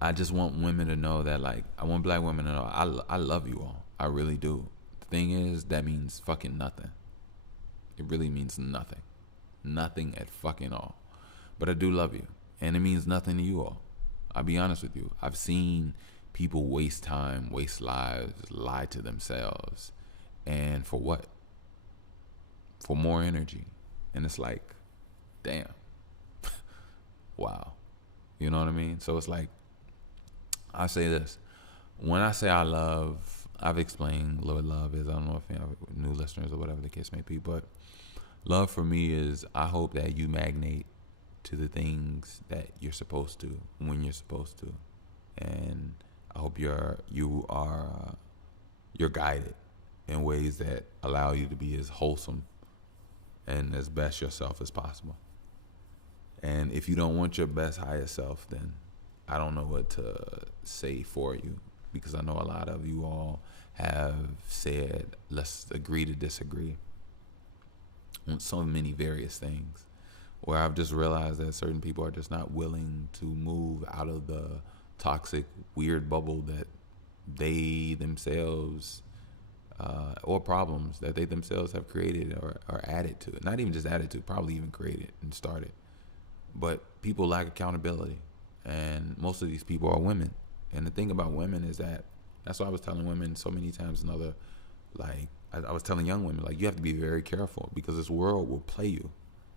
I just want women to know that, like, I want black women to know I love you all. I really do. The thing is, that means fucking nothing. It really means nothing. Nothing at fucking all. But I do love you. And it means nothing to you all. I'll be honest with you. I've seen people waste time, waste lives, lie to themselves. And for what? For more energy. And it's like, damn. Wow. You know what I mean? So it's like, I say this. When I say I love, I've explained what love is. I don't know if you have new listeners or whatever the case may be, but love for me is, I hope that you magnate to the things that you're supposed to when you're supposed to. And I hope you're guided in ways that allow you to be as wholesome and as best yourself as possible. And if you don't want your best higher self, then I don't know what to say for you, because I know a lot of you all have said, let's agree to disagree on so many various things, where I've just realized that certain people are just not willing to move out of the toxic, weird bubble that they themselves, or problems that they themselves have created or added to it. Not even just added to, probably even created and started. But people lack accountability. And most of these people are women. And the thing about women is that's why I was telling women so many times, I was telling young women, like, you have to be very careful, because this world will play you.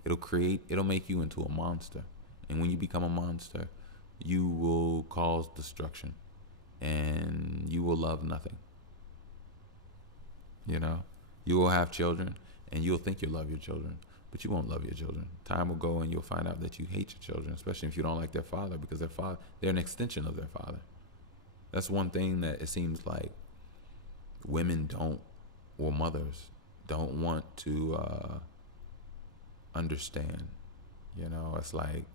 It'll make you into a monster. And when you become a monster, you will cause destruction, and you will love nothing. You will have children, and you'll think you love your children, but you won't love your children. Time will go and you'll find out that you hate your children, especially if you don't like their father, because they're an extension of their father. That's one thing that it seems like women don't, or mothers don't want to understand. You know, it's like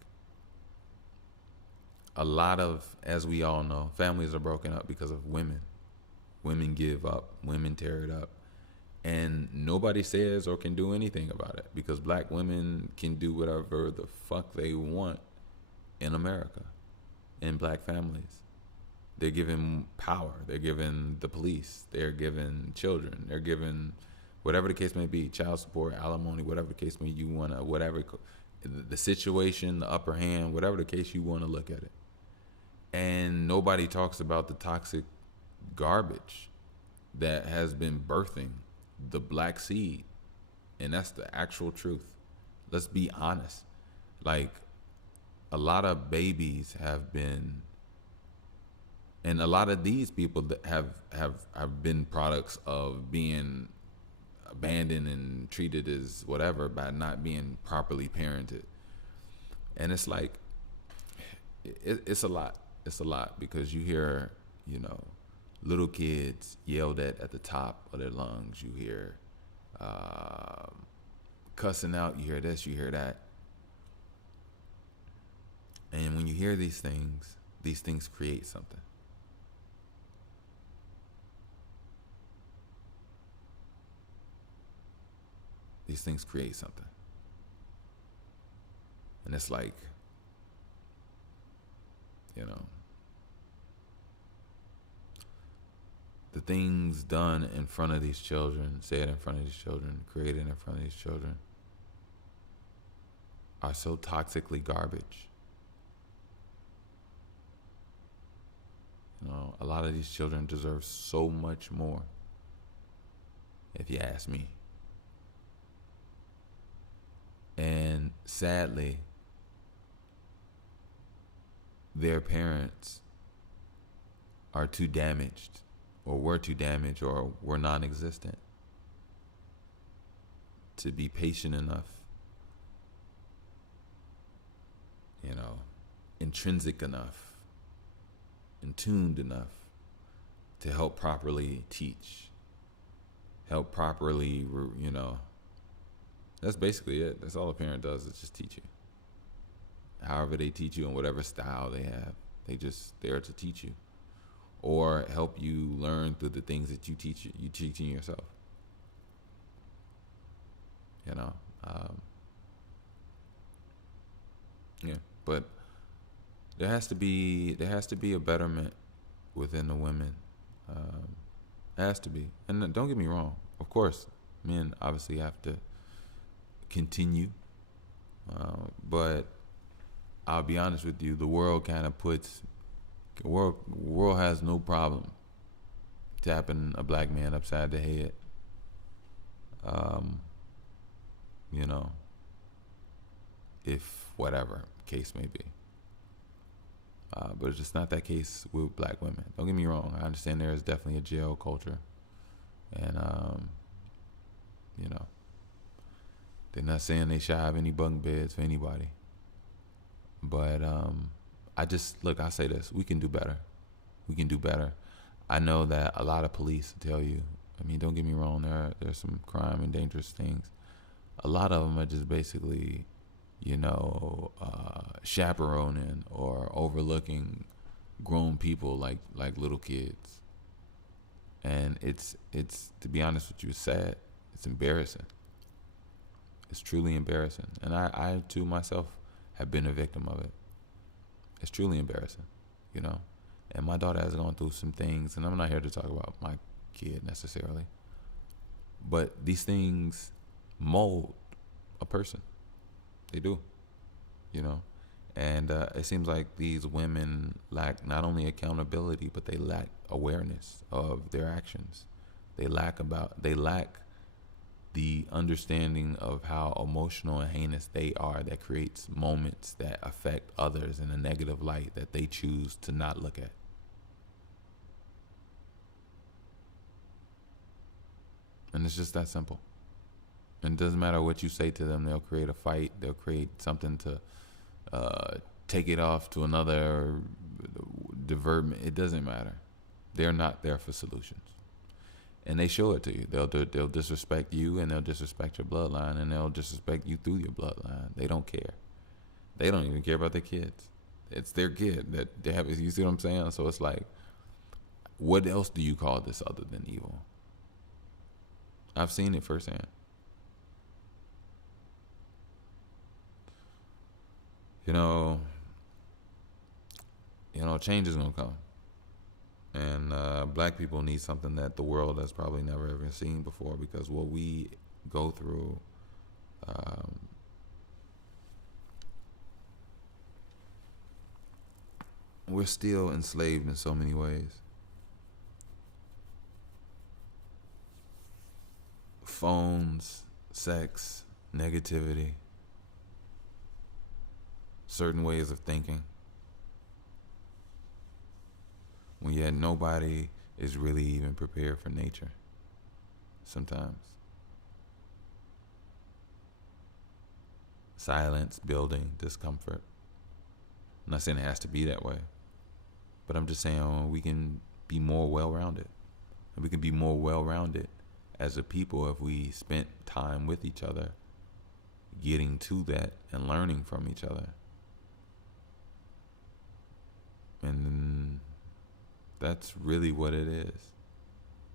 a lot of, as we all know, families are broken up because of women. Women give up, women tear it up. And nobody says or can do anything about it, because black women can do whatever the fuck they want in America, in black families. They're given power. They're given the police. They're given children. They're given whatever the case may be, child support, alimony, whatever the case may be, you want to, whatever the situation, the upper hand, whatever the case you want to look at it. And nobody talks about the toxic garbage that has been birthing the black seed. And that's the actual truth. Let's be honest. Like, a lot of babies have been, and a lot of these people that have been products of being abandoned and treated as whatever by not being properly parented. And it's like, it's a lot. It's a lot, because you hear, you know, little kids yelled at the top of their lungs. You hear cussing out. You hear this, you hear that. And when you hear these things create something. These things create something. And it's like, you know, the things done in front of these children, said in front of these children, created in front of these children, are so toxically garbage. You know, a lot of these children deserve so much more, if you ask me. And sadly, their parents are too damaged, or were too damaged, or were non-existent to be patient enough, you know, intrinsic enough, in tuned enough to help properly teach, help properly, you know. That's basically it. That's all a parent does, is just teach you. However they teach you, in whatever style they have, they just there to teach you, or help you learn through the things that you teaching yourself. You know, yeah. But there has to be a betterment within the women. There has to be, and don't get me wrong. Of course, men obviously have to continue, but I'll be honest with you, the world kind of world has no problem tapping a black man upside the head. You know, if whatever case may be. But it's just not that case with black women. Don't get me wrong. I understand there is definitely a jail culture. And, you know, they're not saying they should have any bunk beds for anybody. But I'll say this. We can do better. We can do better. I know that a lot of police tell you, I mean, don't get me wrong, there's some crime and dangerous things. A lot of them are just basically, you know, chaperoning or overlooking grown people like little kids. And it's to be honest with you, it's sad. It's embarrassing. It's truly embarrassing. And I too myself have been a victim of it. It's truly embarrassing, you know. And my daughter has gone through some things, and I'm not here to talk about my kid necessarily. But these things mold a person. They do, you know. And it seems like these women lack not only accountability, but they lack awareness of their actions. They lack the understanding of how emotional and heinous they are, that creates moments that affect others in a negative light that they choose to not look at. And it's just that simple. And it doesn't matter what you say to them, they'll create a fight, they'll create something to take it off to another divertment. It doesn't matter. They're not there for solutions. And they show it to you. They'll disrespect you, and they'll disrespect your bloodline, and they'll disrespect you through your bloodline. They don't care. They don't even care about their kids. It's their kid that they have. You see what I'm saying? So it's like, what else do you call this other than evil? I've seen it firsthand. You know, change is gonna come, and black people need something that the world has probably never ever seen before, because what we go through, we're still enslaved in so many ways. Phones, sex, negativity, certain ways of thinking. When yet nobody is really even prepared for nature sometimes. Silence, building, discomfort. I'm not saying it has to be that way, but I'm just saying we can be more well-rounded. And we can be more well-rounded as a people if we spent time with each other, getting to that and learning from each other. And that's really what it is.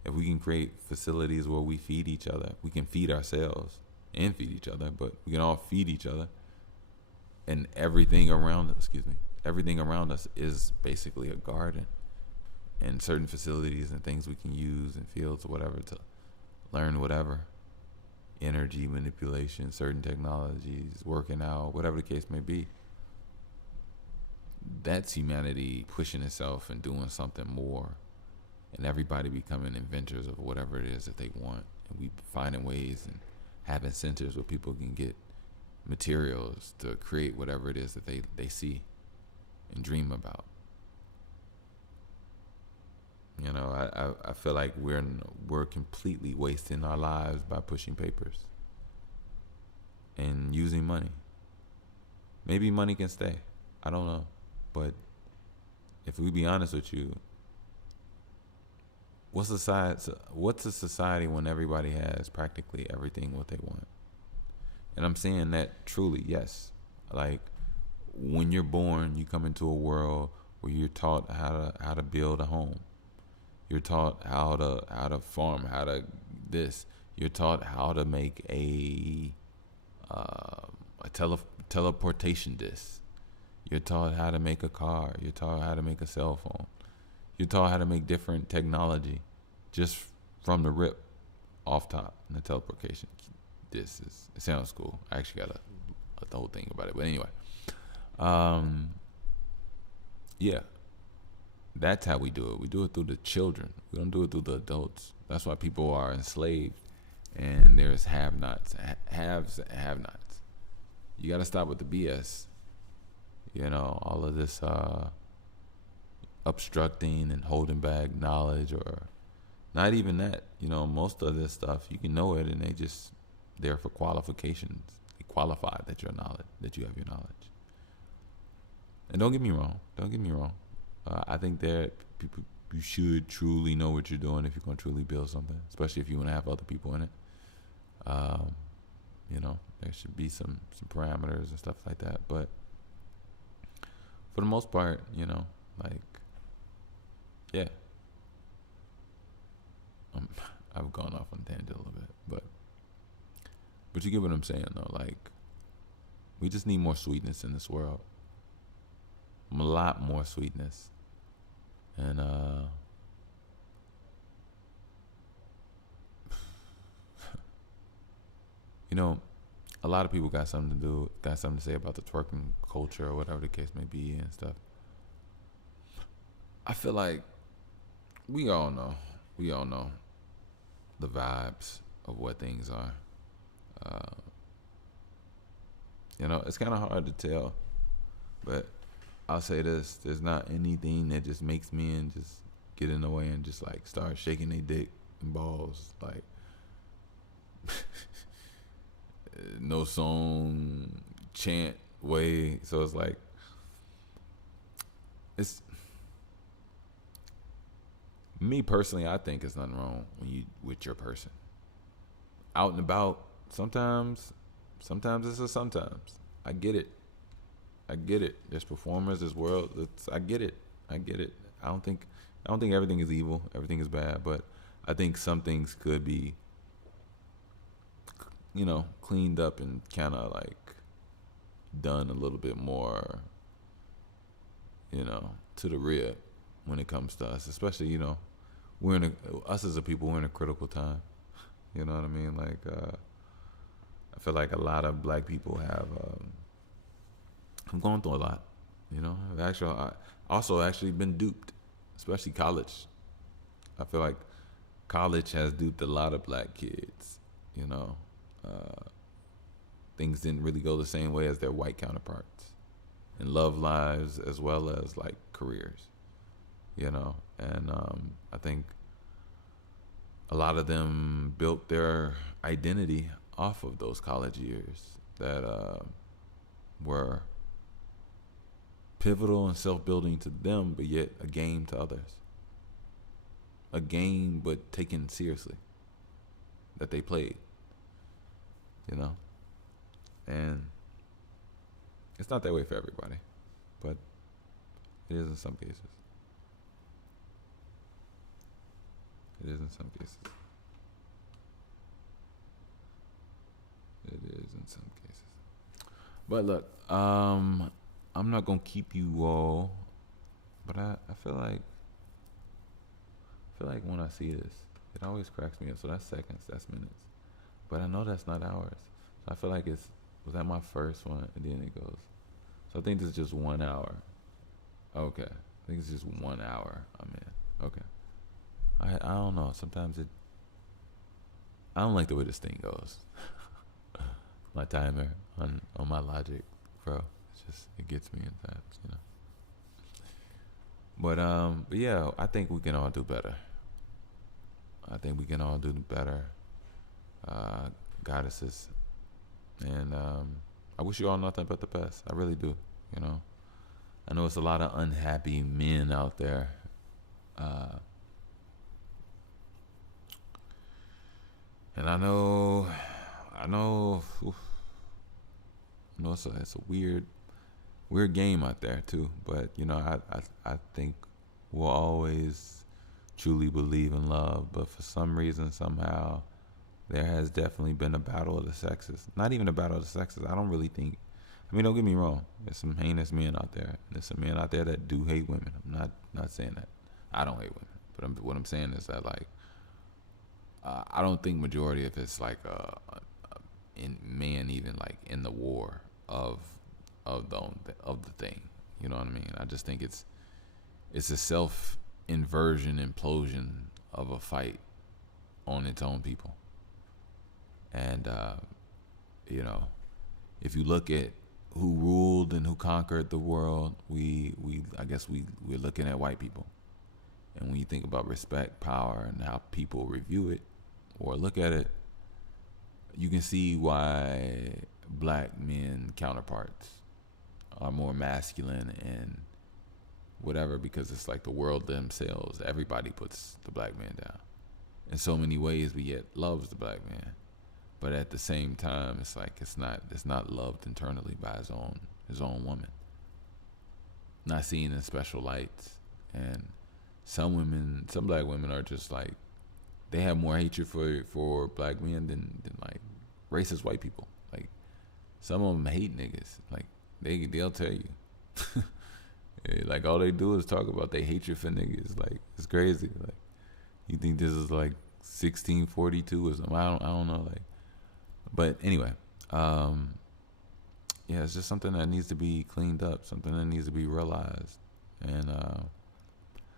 If we can create facilities where we feed each other, we can feed ourselves and feed each other, but we can all feed each other. And everything around us is basically a garden. And certain facilities and things we can use and fields or whatever to learn whatever. Energy manipulation, certain technologies, working out, whatever the case may be. That's humanity pushing itself and doing something more, and everybody becoming inventors of whatever it is that they want, and we finding ways and having centers where people can get materials to create whatever it is that they see and dream about. I feel like we're completely wasting our lives by pushing papers and using money. Maybe money can stay, I don't know. But if we be honest with you, what's a society when everybody has practically everything what they want? And I'm saying that truly, yes. Like, when you're born, you come into a world where you're taught how to build a home. You're taught how to farm, how to this. You're taught how to make a teleportation disc. You're taught how to make a car. You're taught how to make a cell phone. You're taught how to make different technology just from the rip off top. And the teleportation. It sounds cool. I actually got a whole thing about it. But anyway. Yeah. That's how we do it. We do it through the children. We don't do it through the adults. That's why people are enslaved. And there's have-nots. Haves and have-nots. You got to stop with the BS. All of this obstructing and holding back knowledge, or not even that. Most of this stuff, you can know it, and they just there for qualifications. They qualify that you have your knowledge. And don't get me wrong. I think that you should truly know what you're doing if you're going to truly build something, especially if you want to have other people in it. There should be some parameters and stuff like that, but for the most part, yeah. I've gone off on a tangent a little bit, but you get what I'm saying, though. Like, we just need more sweetness in this world. A lot more sweetness. And, a lot of people got something to say about the twerking culture or whatever the case may be and stuff. I feel like we all know the vibes of what things are. It's kind of hard to tell, but I'll say this: there's not anything that just makes men just get in the way and just like start shaking their dick and balls. Like, no song, chant way. So it's like it's me personally. I think it's nothing wrong when you with your person out and about. Sometimes it's a sometimes. I get it. I get it. There's performers, there's world. I get it. I get it. I don't think everything is evil. Everything is bad. But I think some things could be, cleaned up and kind of like done a little bit more, to the rib when it comes to us. Especially, us as a people, we're in a critical time. You know what I mean? Like, I feel like a lot of black people have gone through a lot. I've also actually been duped, especially college. I feel like college has duped a lot of black kids. Things didn't really go the same way as their white counterparts in love lives as well as like careers. And I think a lot of them built their identity off of those college years that were pivotal and self-building to them, but yet a game to others. A game, but taken seriously, that they played. And it's not that way for everybody, but it is in some cases. It is in some cases. It is in some cases. But look, I'm not gonna keep you all, but I feel like when I see this, it always cracks me up. So that's seconds, that's minutes, but I know that's not hours. So I feel like was that my first one, and then it goes. So I think this is just 1 hour. Okay, I think it's just 1 hour I'm in. Okay, I don't know. Sometimes I don't like the way this thing goes. My timer on my logic, bro. It gets me in times. But yeah, I think we can all do better. I think we can all do better, goddesses. And I wish you all nothing but the best. I really do. I know it's a lot of unhappy men out there. And I know it's a weird game out there too. But I think we'll always truly believe in love. But for some reason, somehow, there has definitely been a battle of the sexes. Not even a battle of the sexes. I don't really think. I mean, don't get me wrong. There's some heinous men out there. And there's some men out there that do hate women. I'm not saying that. I don't hate women. But what I'm saying is that, like, I don't think majority of it's like in man even like in the war of the thing. You know what I mean? I just think it's a self inversion implosion of a fight on its own people. And if you look at who ruled and who conquered the world, we're looking at white people. And when you think about respect, power, and how people review it or look at it, you can see why black men counterparts are more masculine and whatever, because it's like the world themselves. Everybody puts the black man down in so many ways, but yet loves the black man. But at the same time, it's like it's not loved internally by his own woman. Not seen in special lights. And some black women are just like, they have more hatred for black men than like racist white people. Like, some of them hate niggas. Like, they'll tell you. Like, all they do is talk about their hatred for niggas. Like, it's crazy. Like, you think this is like 1642 or something? I don't know. Like, but anyway, yeah, it's just something that needs to be cleaned up. Something that needs to be realized, and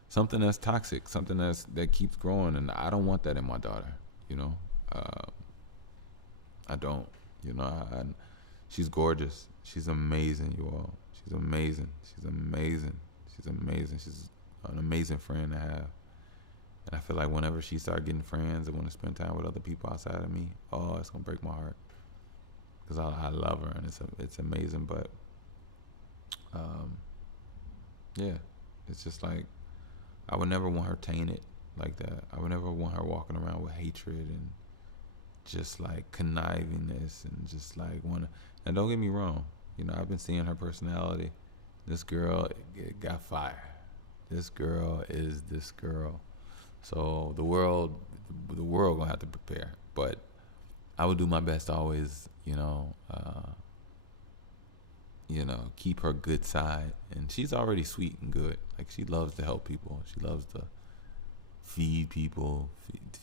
something that's toxic. Something that keeps growing, and I don't want that in my daughter. I don't. She's gorgeous. She's amazing, you all. She's amazing. She's amazing. She's amazing. She's an amazing friend to have. And I feel like whenever she starts getting friends and want to spend time with other people outside of me, oh, it's going to break my heart. because I love her and it's amazing. But um, yeah, it's just like I would never want her tainted like that. I would never want her walking around with hatred and just like connivingness and just like wanna. And don't get me wrong, you know, I've been seeing her personality. This girl got fire. This girl is this girl. So the world gonna have to prepare. But I would do my best to always, keep her good side. And she's already sweet and good. Like she loves to help people. She loves to feed people.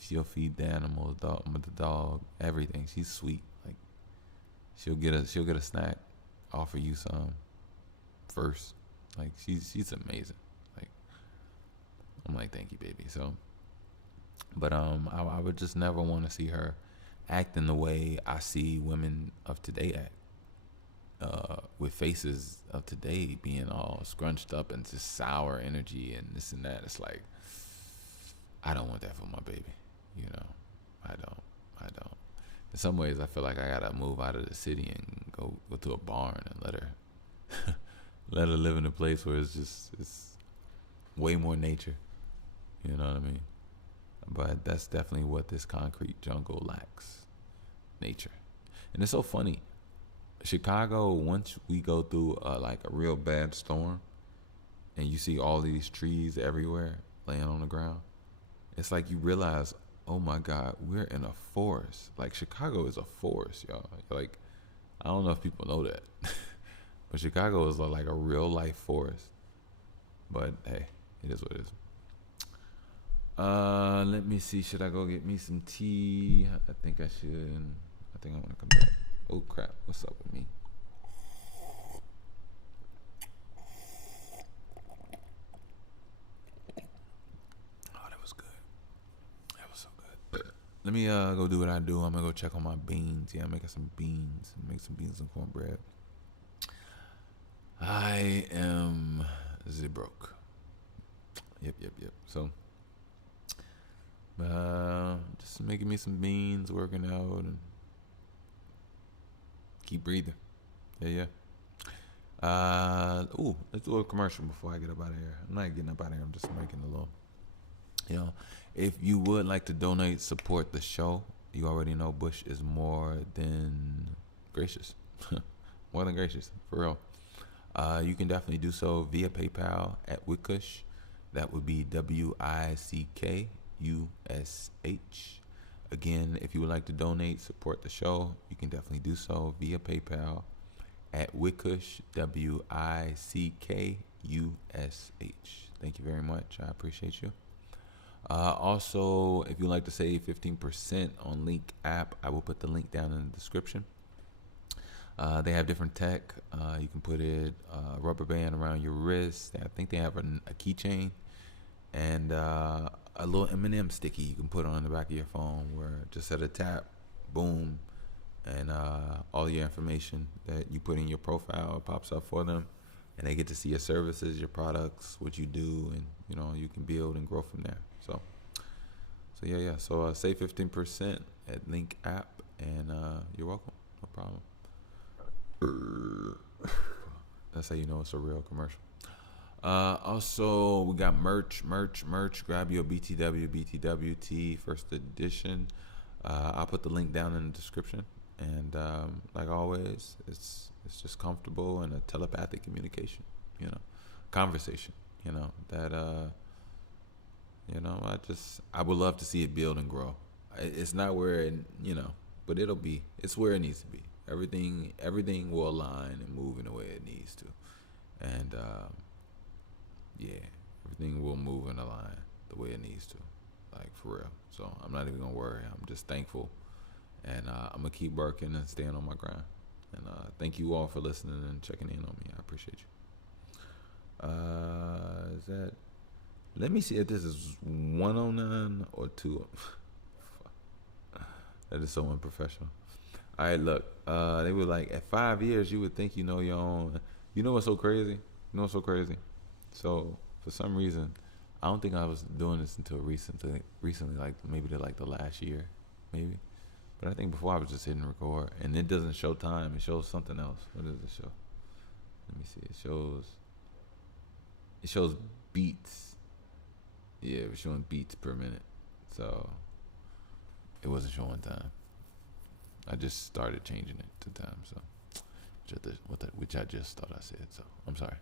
She'll feed the animals, the dog, everything. She's sweet. Like she'll get a snack, offer you some first. Like she's amazing. Like I'm like, thank you, baby. So, but I would just never want to see her act in the way I see women of today act. With faces of today being all scrunched up and just sour energy and this and that. It's like, I don't want that for my baby. I don't. In some ways, I feel like I gotta move out of the city and go to a barn and let her live in a place where it's way more nature. You know what I mean? But that's definitely what this concrete jungle lacks: nature. And it's so funny. Chicago, once we go through like a real bad storm, and you see all these trees everywhere laying on the ground, it's like you realize, oh my God, we're in a forest. Like Chicago is a forest, y'all. Like I don't know if people know that, but Chicago is like a real life forest. But hey, it is what it is. Let me see. Should I go get me some tea? I think I should. I think I want to come back. Oh crap! What's up with me? Oh, that was good. That was so good. Let me go do what I do. I'm gonna go check on my beans. Yeah, I'm making some beans. Make some beans and cornbread. I am broke. Yep. So, just making me some beans, working out, and keep breathing. Yeah. Let's do a commercial before I get up out of here. I'm not getting up out of here. I'm just making a little. If you would like to donate, support the show, you already know Bush is more than gracious. More than gracious, for real. You can definitely do so via PayPal at Wickush. That would be WICKUSH. Again, if you would like to donate, support the show, you can definitely do so via PayPal at Wickush, WICKUSH. Thank you very much. I appreciate you. Also, if you'd like to save 15% on Link app, I will put the link down in the description. They have different tech. You can put it rubber band around your wrist. I think they have a keychain and a little M&M sticky you can put on the back of your phone where just at a tap, boom, and all your information that you put in your profile pops up for them, and they get to see your services, your products, what you do, and you can build and grow from there. So yeah. So save 15% at Link app, and you're welcome. No problem. That's how you know it's a real commercial. Also, we got merch. Grab your BTW tee, first edition. I'll put the link down in the description. And like always, it's just comfortable and a telepathic communication, conversation, that I would love to see it build and grow. It's not where it, but it's where it needs to be. Everything will align and move in the way it needs to, and everything will move and align the way it needs to, like for real. So I'm not even gonna worry. I'm just thankful, and I'm gonna keep working and staying on my grind. And thank you all for listening and checking in on me. I appreciate you. Let me see if this is 109 or 2. That is so unprofessional. All right, look. They were like, at 5 years, you would think you know your own. You know what's so crazy? So for some reason, I don't think I was doing this until recently, like maybe the last year, maybe. But I think before I was just hitting record, and it doesn't show time. It shows something else. What does it show? Let me see. It shows beats. Yeah, it was showing beats per minute. So it wasn't showing time. I just started changing it to time. So which I just thought I said. So I'm sorry.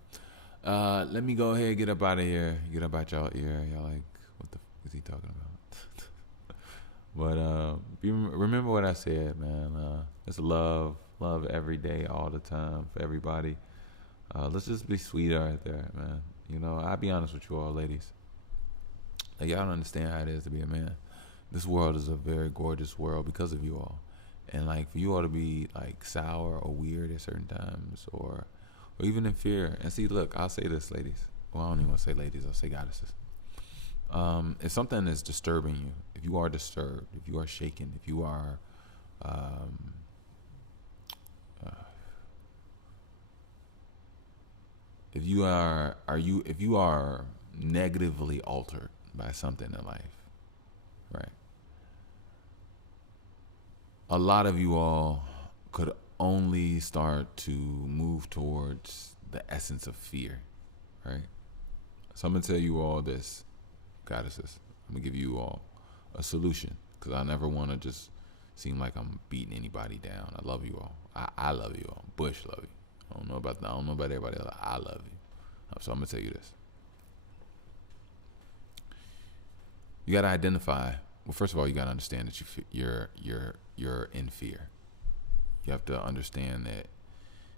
Let me go ahead and get up out of here. Get up out y'all ear. Y'all like, what the f is he talking about? But remember what I said, man. It's love every day, all the time, for everybody. Let's just be sweet out there, man. You know, I'll be honest with you all, ladies. Like, y'all don't understand how it is to be a man. This world is a very gorgeous world because of you all. And, like, for you all to be, like, sour or weird at certain times or even in fear. And see, look, I'll say this, ladies. Well, I don't even want to say ladies. I'll say goddesses. If something is disturbing you, if you are disturbed, if you are shaken, if you are if you are negatively altered by something in life, right? A lot of you all could only start to move towards the essence of fear, right? So I'm gonna tell you all this, goddesses. I'm gonna give you all a solution, because I never want to just seem like I'm beating anybody down. I love you all. I love you all. Bush love you. I don't know about everybody else. I love you. So I'm gonna tell you this. You gotta identify. Well, first of all, you gotta understand that you're in fear. You have to understand that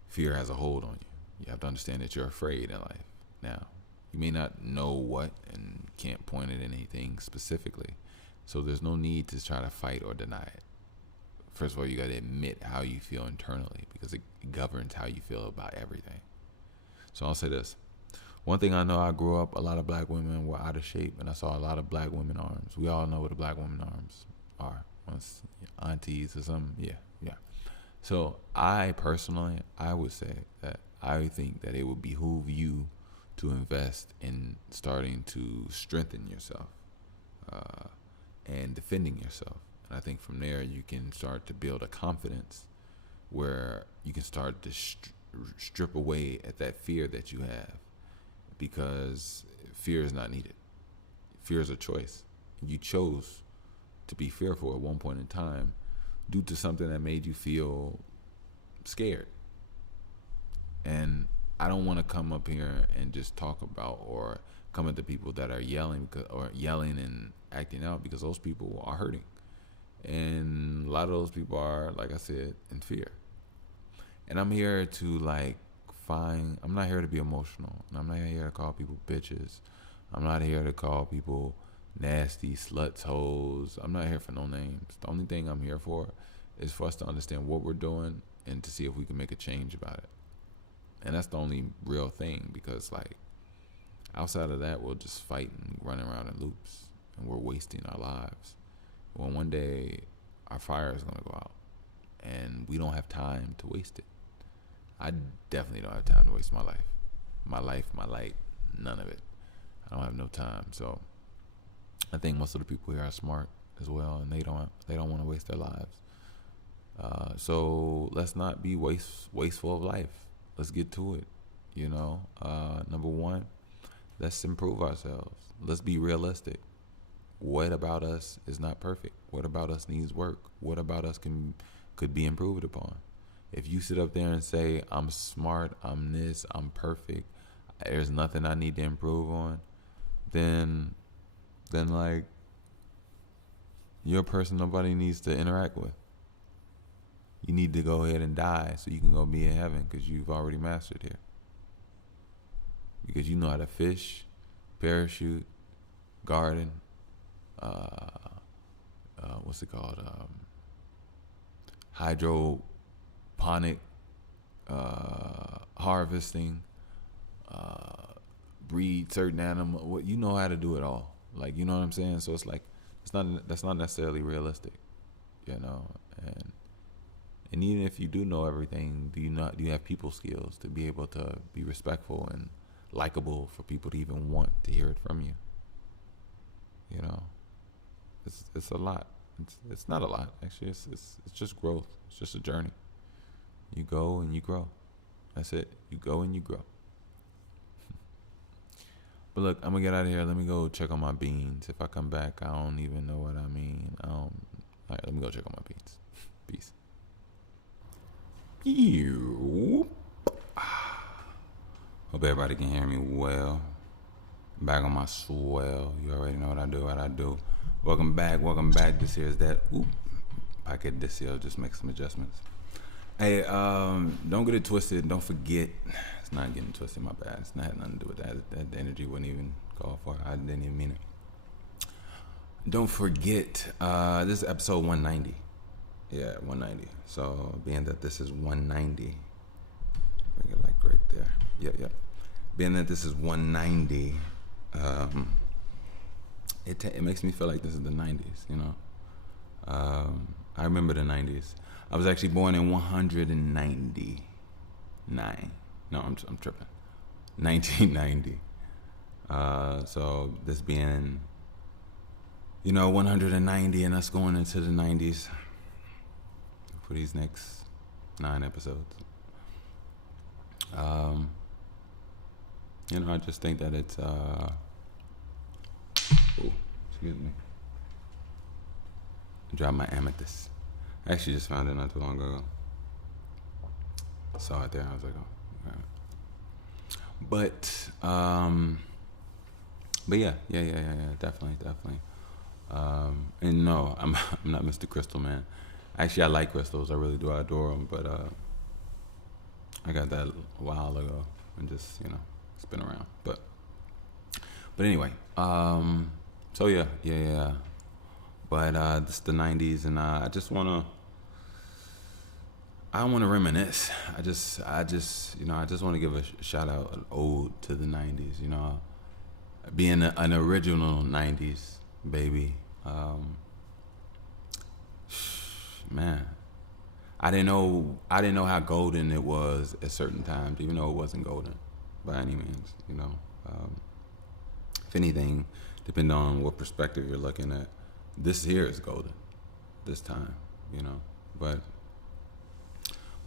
fear has a hold on you. You have to understand that you're afraid in life. Now, you may not know what and can't point at anything specifically, so there's no need to try to fight or deny it. First of all, you got to admit how you feel internally, because it governs how you feel about everything. So I'll say this. One thing I know, I grew up, a lot of black women were out of shape, and I saw a lot of black women arms. We all know what the black women arms are. Once aunties or something, yeah. So I personally, I would say that I think that it would behoove you to invest in starting to strengthen yourself and defending yourself. And I think from there you can start to build a confidence where you can start to strip away at that fear that you have, because fear is not needed. Fear is a choice. You chose to be fearful at one point in time due to something that made you feel scared. And I don't want to come up here and just talk about or come at the people that are yelling and acting out, because those people are hurting. And a lot of those people are, like I said, in fear. And I'm here to I'm not here to be emotional. And I'm not here to call people bitches. I'm not here to call people nasty sluts, hoes. I'm not here for no names. The only thing I'm here for is for us to understand what we're doing and to see if we can make a change about it. And that's the only real thing, because outside of that, we'll just fight and run around in loops, and we're wasting our lives. Well, one day our fire is going to go out, and we don't have time to waste it. I definitely don't have time to waste my life. My light, none of it. I don't have no time. So I think most of the people here are smart as well, and they don't want to waste their lives. So let's not be wasteful of life. Let's get to it. Number one, let's improve ourselves. Let's be realistic. What about us is not perfect? What about us needs work? What about us could be improved upon? If you sit up there and say, I'm smart, I'm this, I'm perfect, there's nothing I need to improve on, then you're a person nobody needs to interact with. You need to go ahead and die so you can go be in heaven, because you've already mastered here. Because you know how to fish, parachute, garden, what's it called? Hydroponic, harvesting, breed certain animal. You know how to do it all. You know what I'm saying? So it's that's not necessarily realistic, And even if you do know everything, do you have people skills to be able to be respectful and likable for people to even want to hear it from you? It's a lot. It's not a lot actually. It's just growth. It's just a journey. You go and you grow. That's it. You go and you grow. But look, I'm gonna get out of here. Let me go check on my beans. If I come back, I don't even know what I mean. All right, let me go check on my beans. Peace. You. Hope everybody can hear me well. Back on my swell. You already know what I do. Welcome back. This here is that. Oop. I get this here. Just make some adjustments. Hey, don't get it twisted. Don't forget. It's not getting twisted. My bad. It's not had nothing to do with that. That energy wouldn't even call for it. I didn't even mean it. Don't forget. This is episode 190. Yeah, 190. So being that this is 190, bring it like right there. Yep. Being that this is 190, it makes me feel like this is the 90s. You know, I remember the 90s. I was actually born in 199. No, I'm tripping. 1990. So this being, 190 and us going into the 90s for these next 9 episodes. I just think that it's, excuse me. I dropped my amethyst. I actually just found it not too long ago. Saw it there. I was like, oh, all right. But yeah, definitely. And no, I'm not Mr. Crystal Man. Actually, I like crystals. I really do. I adore them. But I got that a while ago and just it's been around. But anyway, so yeah. But this is the 90s, and I just wanna reminisce. I just want to give a shout out, an ode to the 90s. Being an original 90s baby. Man, I didn't know how golden it was at certain times, even though it wasn't golden by any means. If anything, depending on what perspective you're looking at, this here is golden. This time, but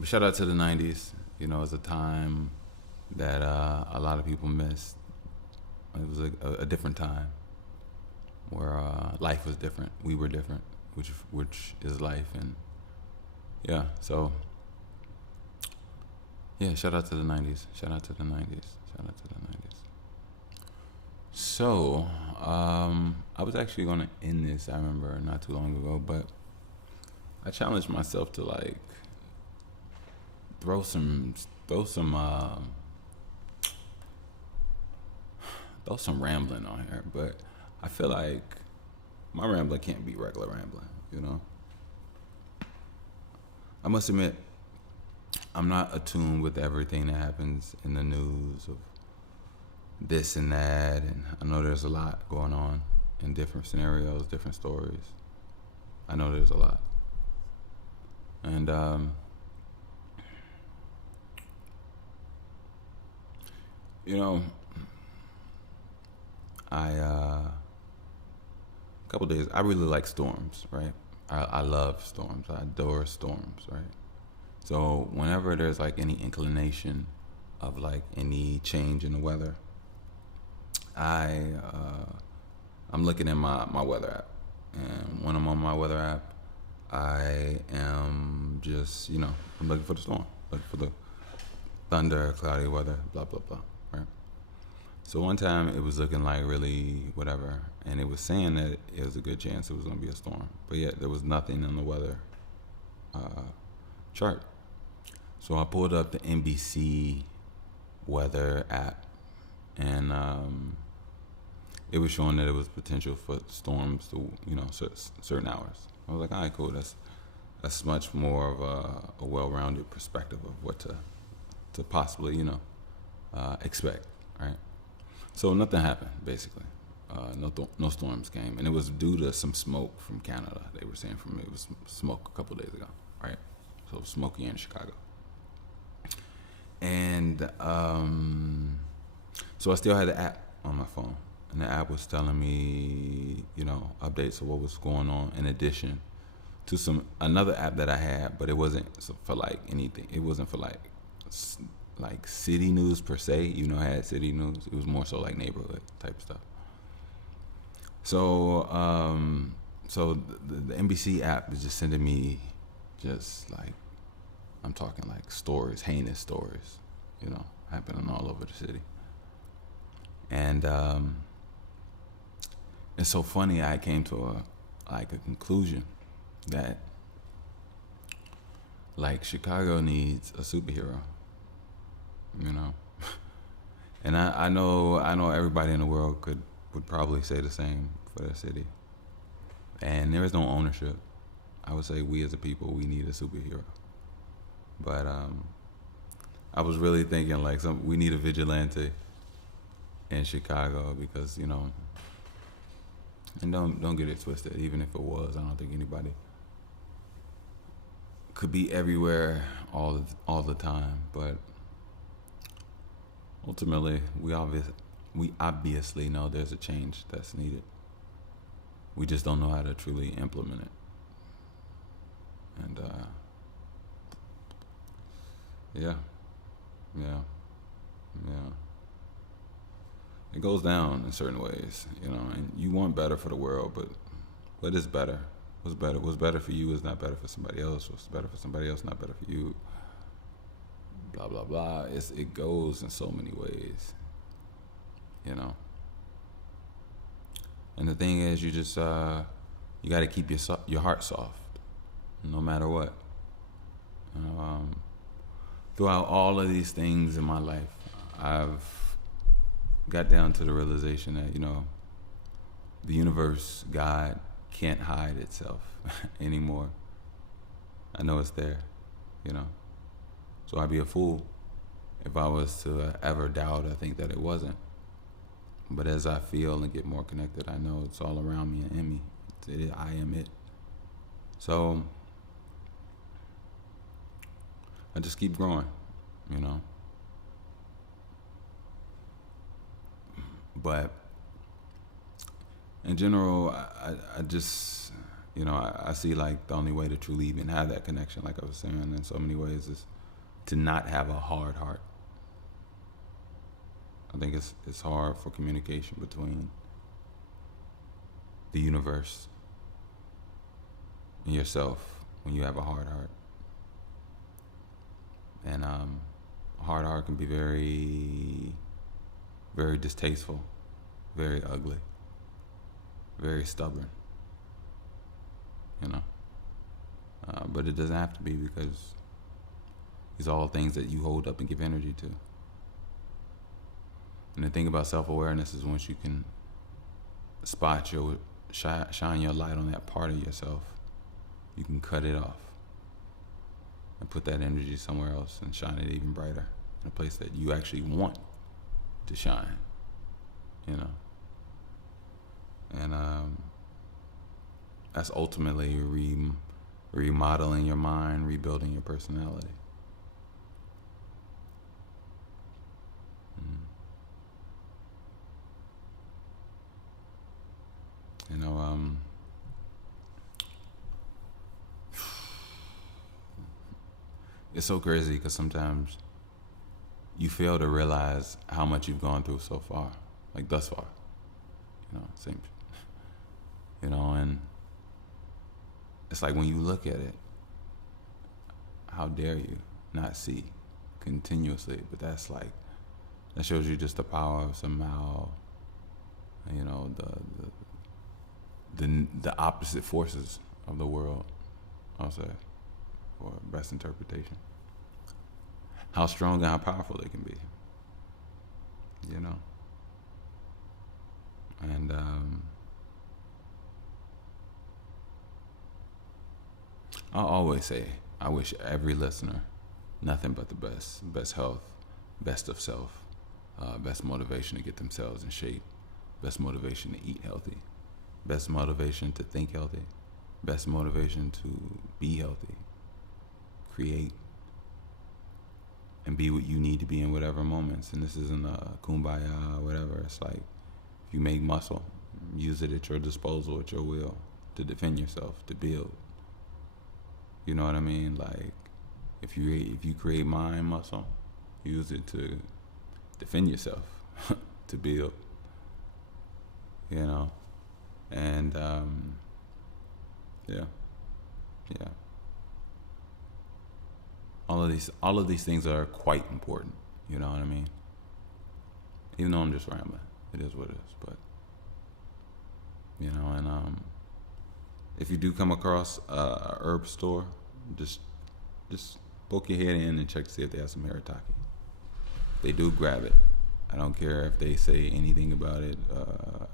shout out to the 90s. It's a time that a lot of people missed. It was a different time where life was different. We were different, which is life. And yeah, so yeah, shout out to the 90s. So I was actually gonna end this, I remember, not too long ago, but I challenged myself to throw some rambling on here, but I feel like my rambling can't be regular rambling. I must admit, I'm not attuned with everything that happens in the news of this and that, and I know there's a lot going on in different scenarios, different stories. I know there's a lot. And a couple days, I really like storms, right? I love storms. I adore storms, right? So whenever there's any inclination of any change in the weather, I'm looking at my weather app, and when I'm on my weather app, I am just I'm looking for the storm, looking for the thunder, cloudy weather, blah blah blah, right? So one time it was looking like really whatever, and it was saying that it was a good chance it was going to be a storm, but yet there was nothing on the weather chart. So I pulled up the NBC weather app, and it was showing that it was potential for storms to certain hours. I was like, all right, cool. That's much more of a well-rounded perspective of what to possibly expect, right? So nothing happened, basically. No storms came, and it was due to some smoke from Canada. They were saying it was smoke a couple days ago, right? So it was smoky in Chicago, and so I still had the app on my phone, and the app was telling me, updates of what was going on in addition to another app that I had, but it wasn't for like anything. It wasn't for like city news per se. I had city news. It was more so like neighborhood type stuff. So the NBC app is just sending me just like, I'm talking like stories, heinous stories, happening all over the city. And it's so funny. I came to a conclusion that like Chicago needs a superhero, and I know everybody in the world would probably say the same for their city. And there is no ownership. I would say we as a people, we need a superhero. But I was really thinking like we need a vigilante in Chicago because, and don't get it twisted. Even if it was, I don't think anybody could be everywhere all the time. But ultimately, we obviously know there's a change that's needed. We just don't know how to truly implement it. And yeah. It goes down in certain ways, and you want better for the world, but what is better? What's better? What's better for you is not better for somebody else. What's better for somebody else not better for you. Blah blah blah. It goes in so many ways, And the thing is, you just you got to keep your heart soft, no matter what. Throughout all of these things in my life, I've got down to the realization that, the universe, God, can't hide itself anymore. I know it's there, So I'd be a fool if I was to ever doubt or think that it wasn't. But as I feel and get more connected, I know it's all around me and in me. I am it. So I just keep growing, But in general, I just, I see like the only way to truly even have that connection, like I was saying, in so many ways, is to not have a hard heart. I think it's hard for communication between the universe and yourself when you have a hard heart. And a hard heart can be very, very distasteful, very ugly, very stubborn, But it doesn't have to be, because these are all things that you hold up and give energy to. And the thing about self-awareness is once you can shine your light on that part of yourself, you can cut it off and put that energy somewhere else and shine it even brighter in a place that you actually want to shine, And that's ultimately remodeling your mind, rebuilding your personality. It's so crazy because sometimes you fail to realize how much you've gone through so far, like thus far, same, and it's like when you look at it, how dare you not see continuously, but that shows you just the power of somehow, the opposite forces of the world, I'll say, for best interpretation. How strong and how powerful they can be, And I'll always say, I wish every listener nothing but the best health, best of self, best motivation to get themselves in shape, best motivation to eat healthy, best motivation to think healthy, best motivation to be healthy, create, and be what you need to be in whatever moments. And this isn't a kumbaya or whatever. It's like, if You make muscle. Use it at your disposal, at your will, to defend yourself, to build. You know what I mean? Like, if you create mind muscle, use it to defend yourself, to build. You know, and yeah. All of these things are quite important. You know what I mean? Even though I'm just rambling, it is what it is. But you know, and if you do come across a herb store, just poke your head in and check to see if they have some haritaki. They do, grab it. I don't care if they say anything about it.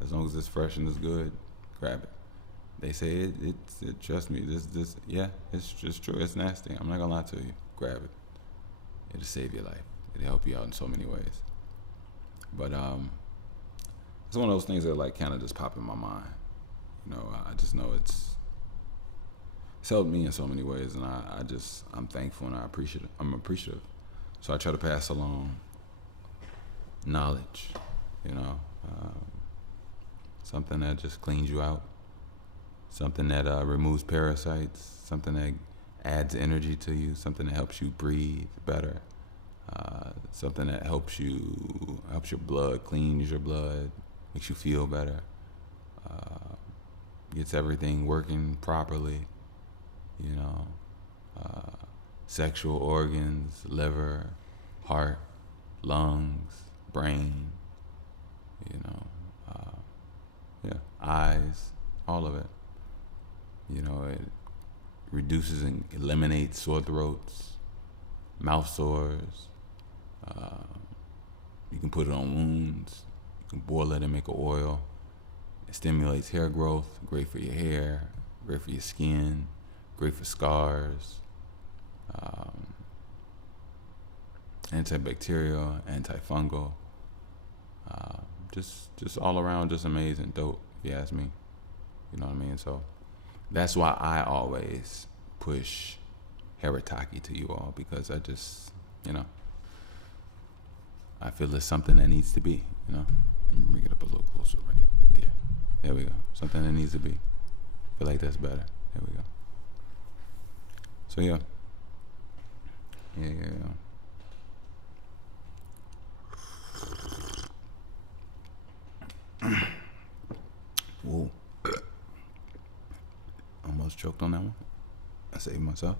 As long as it's fresh and it's good, grab it. They say it trust me, yeah, it's just true. It's nasty. I'm not gonna lie to you. Grab it. It'll save your life. It'll help you out in so many ways. But it's one of those things that like kind of just pop in my mind. You know, I just know it's helped me in so many ways, and I'm thankful and I'm appreciative. So I try to pass along knowledge, you know, something that just cleans you out, something that removes parasites, something that adds energy to you, something that helps you breathe better, something that helps your blood, cleans your blood, makes you feel better, gets everything working properly, you know, sexual organs, liver, heart, lungs, brain, you know, eyes, all of it. You know, it reduces and eliminates sore throats, mouth sores. You can put it on wounds. You can boil it and make an oil. It stimulates hair growth, great for your hair, great for your skin, great for scars. Antibacterial, antifungal. Just all around, just amazing, dope, if you ask me. You know what I mean? So that's why I always push haritaki to you all, because I just, you know, I feel it's something that needs to be, you know. Let me bring it up a little closer right there. There we go. Something that needs to be. I feel like that's better. There we go. So yeah. Whoa. Almost choked on that one. I saved myself.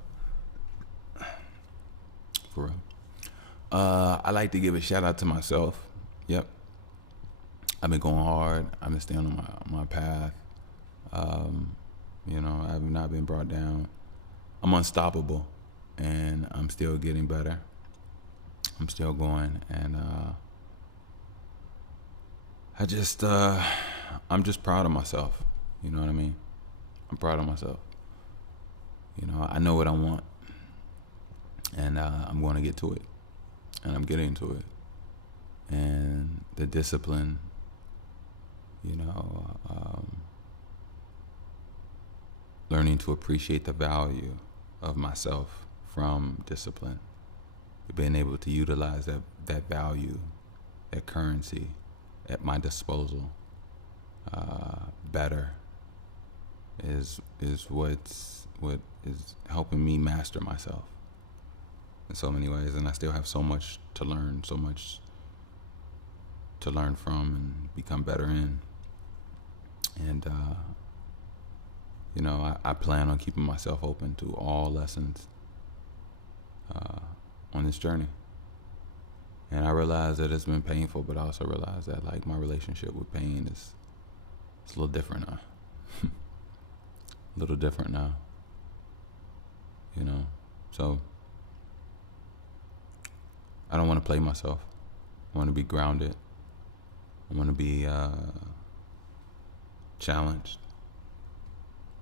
For real. I like to give a shout out to myself. Yep. I've been going hard. I've been staying on my path. You know, I have not been brought down. I'm unstoppable, and I'm still getting better. I'm still going, and I'm just proud of myself. You know what I mean? I'm proud of myself. You know, I know what I want, and I'm going to get to it, and I'm getting to it. And the discipline, you know, learning to appreciate the value of myself from discipline, being able to utilize that value, that currency at my disposal better is what is helping me master myself in so many ways. And I still have so much to learn, so much to learn from and become better in. And you know, I plan on keeping myself open to all lessons on this journey. And I realize that it's been painful, but I also realize that like my relationship with pain is a little different now. A little different now. You know, so I don't want to play myself. I want to be grounded. I want to be challenged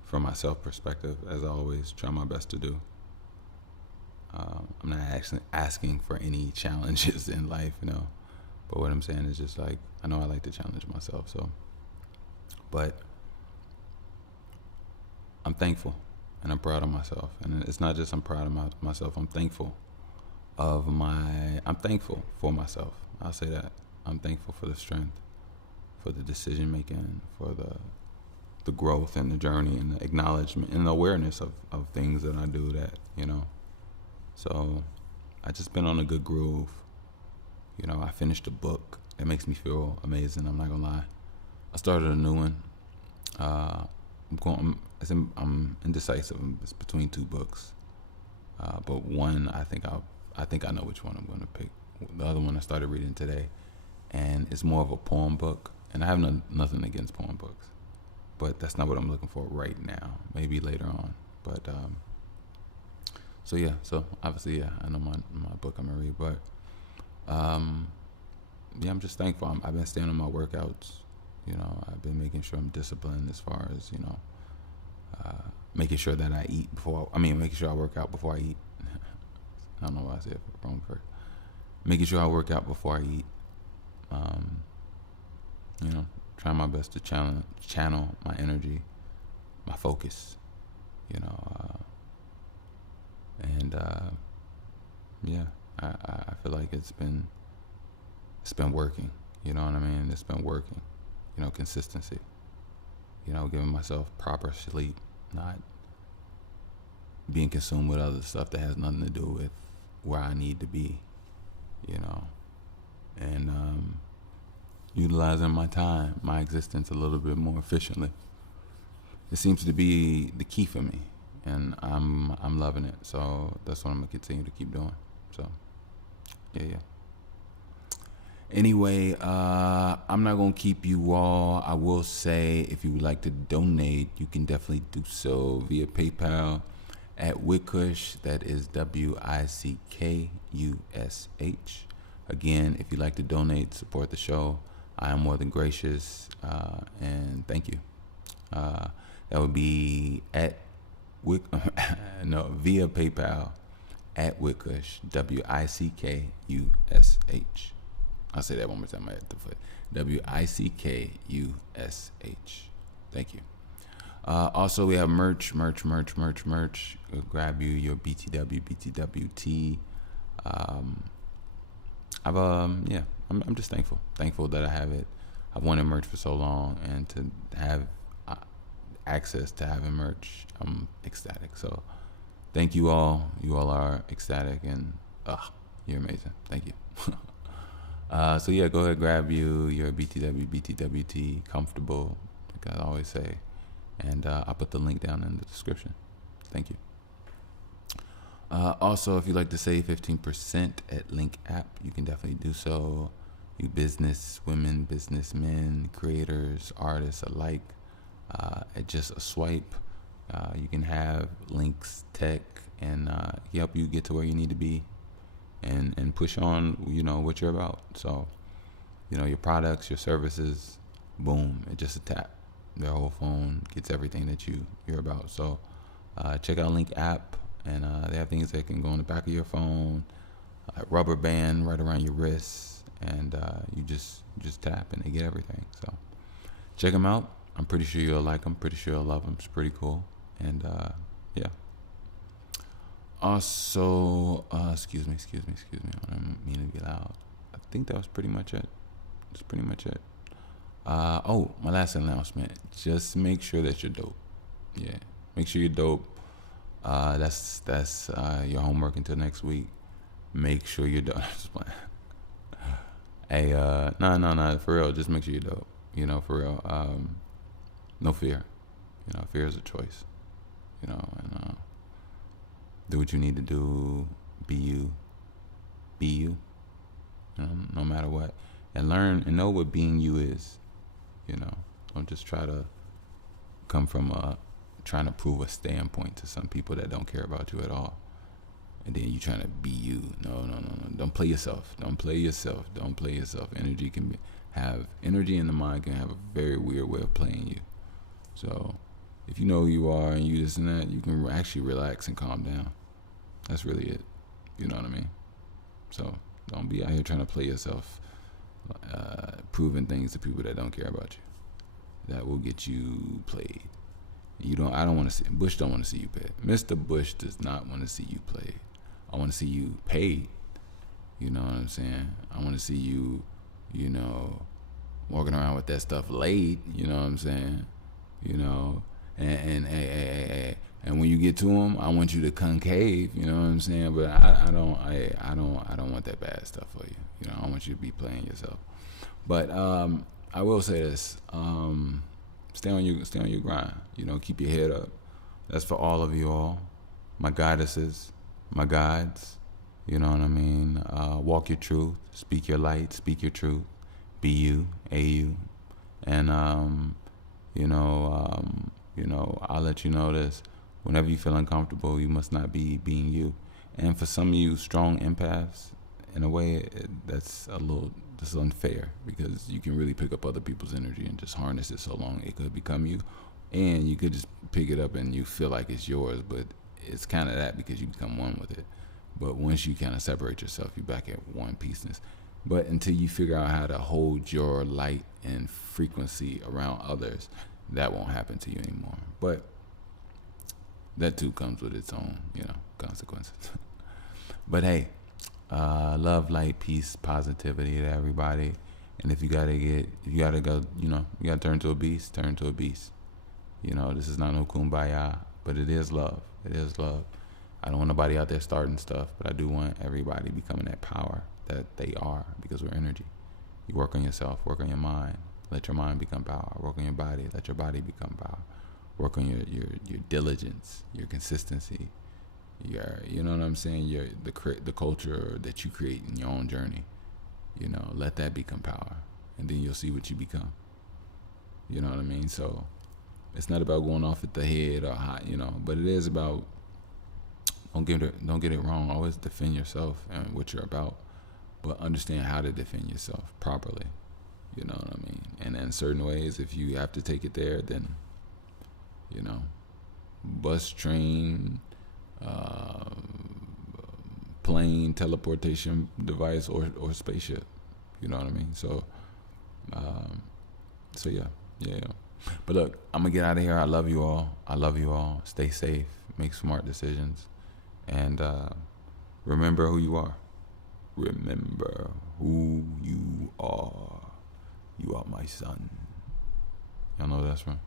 from my self perspective, as I always try my best to do. I'm not actually asking for any challenges in life, you know, but what I'm saying is just like, I know I like to challenge myself, so, but I'm thankful and I'm proud of myself. And it's not just I'm proud of myself, I'm thankful for myself. I'll say that. I'm thankful for the strength for the decision making, for the growth and the journey and the acknowledgement and the awareness of things that I do that, So I just been on a good groove. I finished a book. It makes me feel amazing. I'm not gonna lie. I started a new one. I'm indecisive. It's between two books, but one I think I know which one I'm gonna pick. The other one I started reading today, and it's more of a poem book. And I have nothing against poem books, but that's not what I'm looking for right now. Maybe later on. But so obviously I know my book I'm gonna read, but I'm just thankful. I've been staying on my workouts. I've been making sure I'm disciplined as far as making sure that I eat making sure I work out before I eat. I don't know why I said it wrong first. Making sure I work out before I eat. Trying my best to channel my energy, my focus. I feel like it's been working. You know what I mean? It's been working. Consistency. Giving myself proper sleep, not being consumed with other stuff that has nothing to do with where I need to be, and utilizing my time, my existence a little bit more efficiently. It seems to be the key for me, and I'm loving it. So that's what I'm gonna continue to keep doing. So, yeah. Anyway, I'm not going to keep you all. I will say if you would like to donate, you can definitely do so via PayPal at Wickush. That is WICKUSH. Again, if you'd like to donate, support the show, I am more than gracious, and thank you. That would be at via PayPal at Wickush, WICKUSH. I'll say that one more time at the foot. WICKUSH. Thank you. Also, we have merch. Grab you your BTW, BTWT. I'm just thankful that I have it. I've wanted merch for so long, and to have access to having merch, I'm ecstatic. So, thank you all. You all are ecstatic, and you're amazing. Thank you. Go ahead, grab you your BTW, BTWT, comfortable, like I always say, and I'll put the link down in the description. Thank you. Also, if you'd like to save 15% at Link app, you can definitely do so. You business women, businessmen, creators, artists alike, at just a swipe, you can have Link's tech and help you get to where you need to be. And push on, what you're about. So, your products, your services, boom, it's just a tap. Their whole phone gets everything that you're about. So, check out Link app, and they have things that can go on the back of your phone, rubber band right around your wrist, and you just tap and they get everything. So, check them out. I'm pretty sure you'll like them. Pretty sure you'll love them. It's pretty cool. And yeah. Also, excuse me. I don't mean to be loud. I think that was pretty much it. That's pretty much it. My last announcement. Just make sure that you're dope. Yeah, make sure you're dope. That's your homework until next week. Make sure you're dope. Just playing. Hey, no, for real. Just make sure you're dope. For real. No fear. Fear is a choice. And do what you need to do. Be you. No matter what, and learn and know what being you is. Don't just try to come from trying to prove a standpoint to some people that don't care about you at all, and then you trying to be you. No. Don't play yourself. Energy energy in the mind can have a very weird way of playing you. So if you know who you are and you this and that, you can actually relax and calm down. That's really it. You know what I mean? So don't be out here trying to play yourself, proving things to people that don't care about you. That will get you played. I don't want to see, Bush don't want to see you paid. Mr. Bush does not want to see you played. I want to see you paid. You know what I'm saying? I want to see you, walking around with that stuff laid. You know what I'm saying? You know, and when you get to them, I want you to concave. You know what I'm saying? But I don't want that bad stuff for you. You know, I want you to be playing yourself. But I will say this: stay on your grind. You know, keep your head up. That's for all of you all, my goddesses, my gods. You know what I mean? Walk your truth, speak your light, speak your truth. Be you, AU, and I'll let you know this. Whenever you feel uncomfortable, you must not be being you. And for some of you strong empaths, in a way, that's unfair, because you can really pick up other people's energy and just harness it so long it could become you, and you could just pick it up and you feel like it's yours, but it's kind of that because you become one with it. But once you kind of separate yourself, you're back at one piece-ness. But until you figure out how to hold your light and frequency around others, that won't happen to you anymore. But that too comes with its own, consequences. But hey, love, light, peace, positivity to everybody. And if you gotta go, you gotta turn to a beast, turn to a beast. This is not no kumbaya, but it is love. It is love. I don't want nobody out there starting stuff, but I do want everybody becoming that power that they are, because we're energy. You work on yourself, work on your mind, let your mind become power. Work on your body, let your body become power. Work on your diligence, your consistency, you know what I'm saying, the culture that you create in your own journey. Let that become power, and then you'll see what you become. You know what I mean? So it's not about going off at the head or hot, but it is about, don't get it wrong. Always defend yourself and what you're about, but understand how to defend yourself properly. You know what I mean? And in certain ways, if you have to take it there, then, bus, train, plane, teleportation device, or spaceship. You know what I mean? So yeah. But look, I'm gonna get out of here. I love you all. Stay safe. Make smart decisions. And remember who you are. Remember who you are. You are my son. Y'all know where that's from?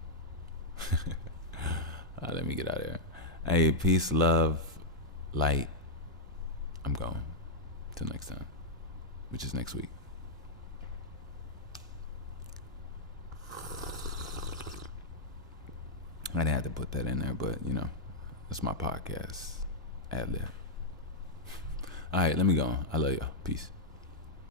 Let me get out of here. Hey, peace, love, light. I'm going. Till next time, which is next week. I didn't have to put that in there, but that's my podcast. Ad lib. All right, let me go. I love y'all. Peace.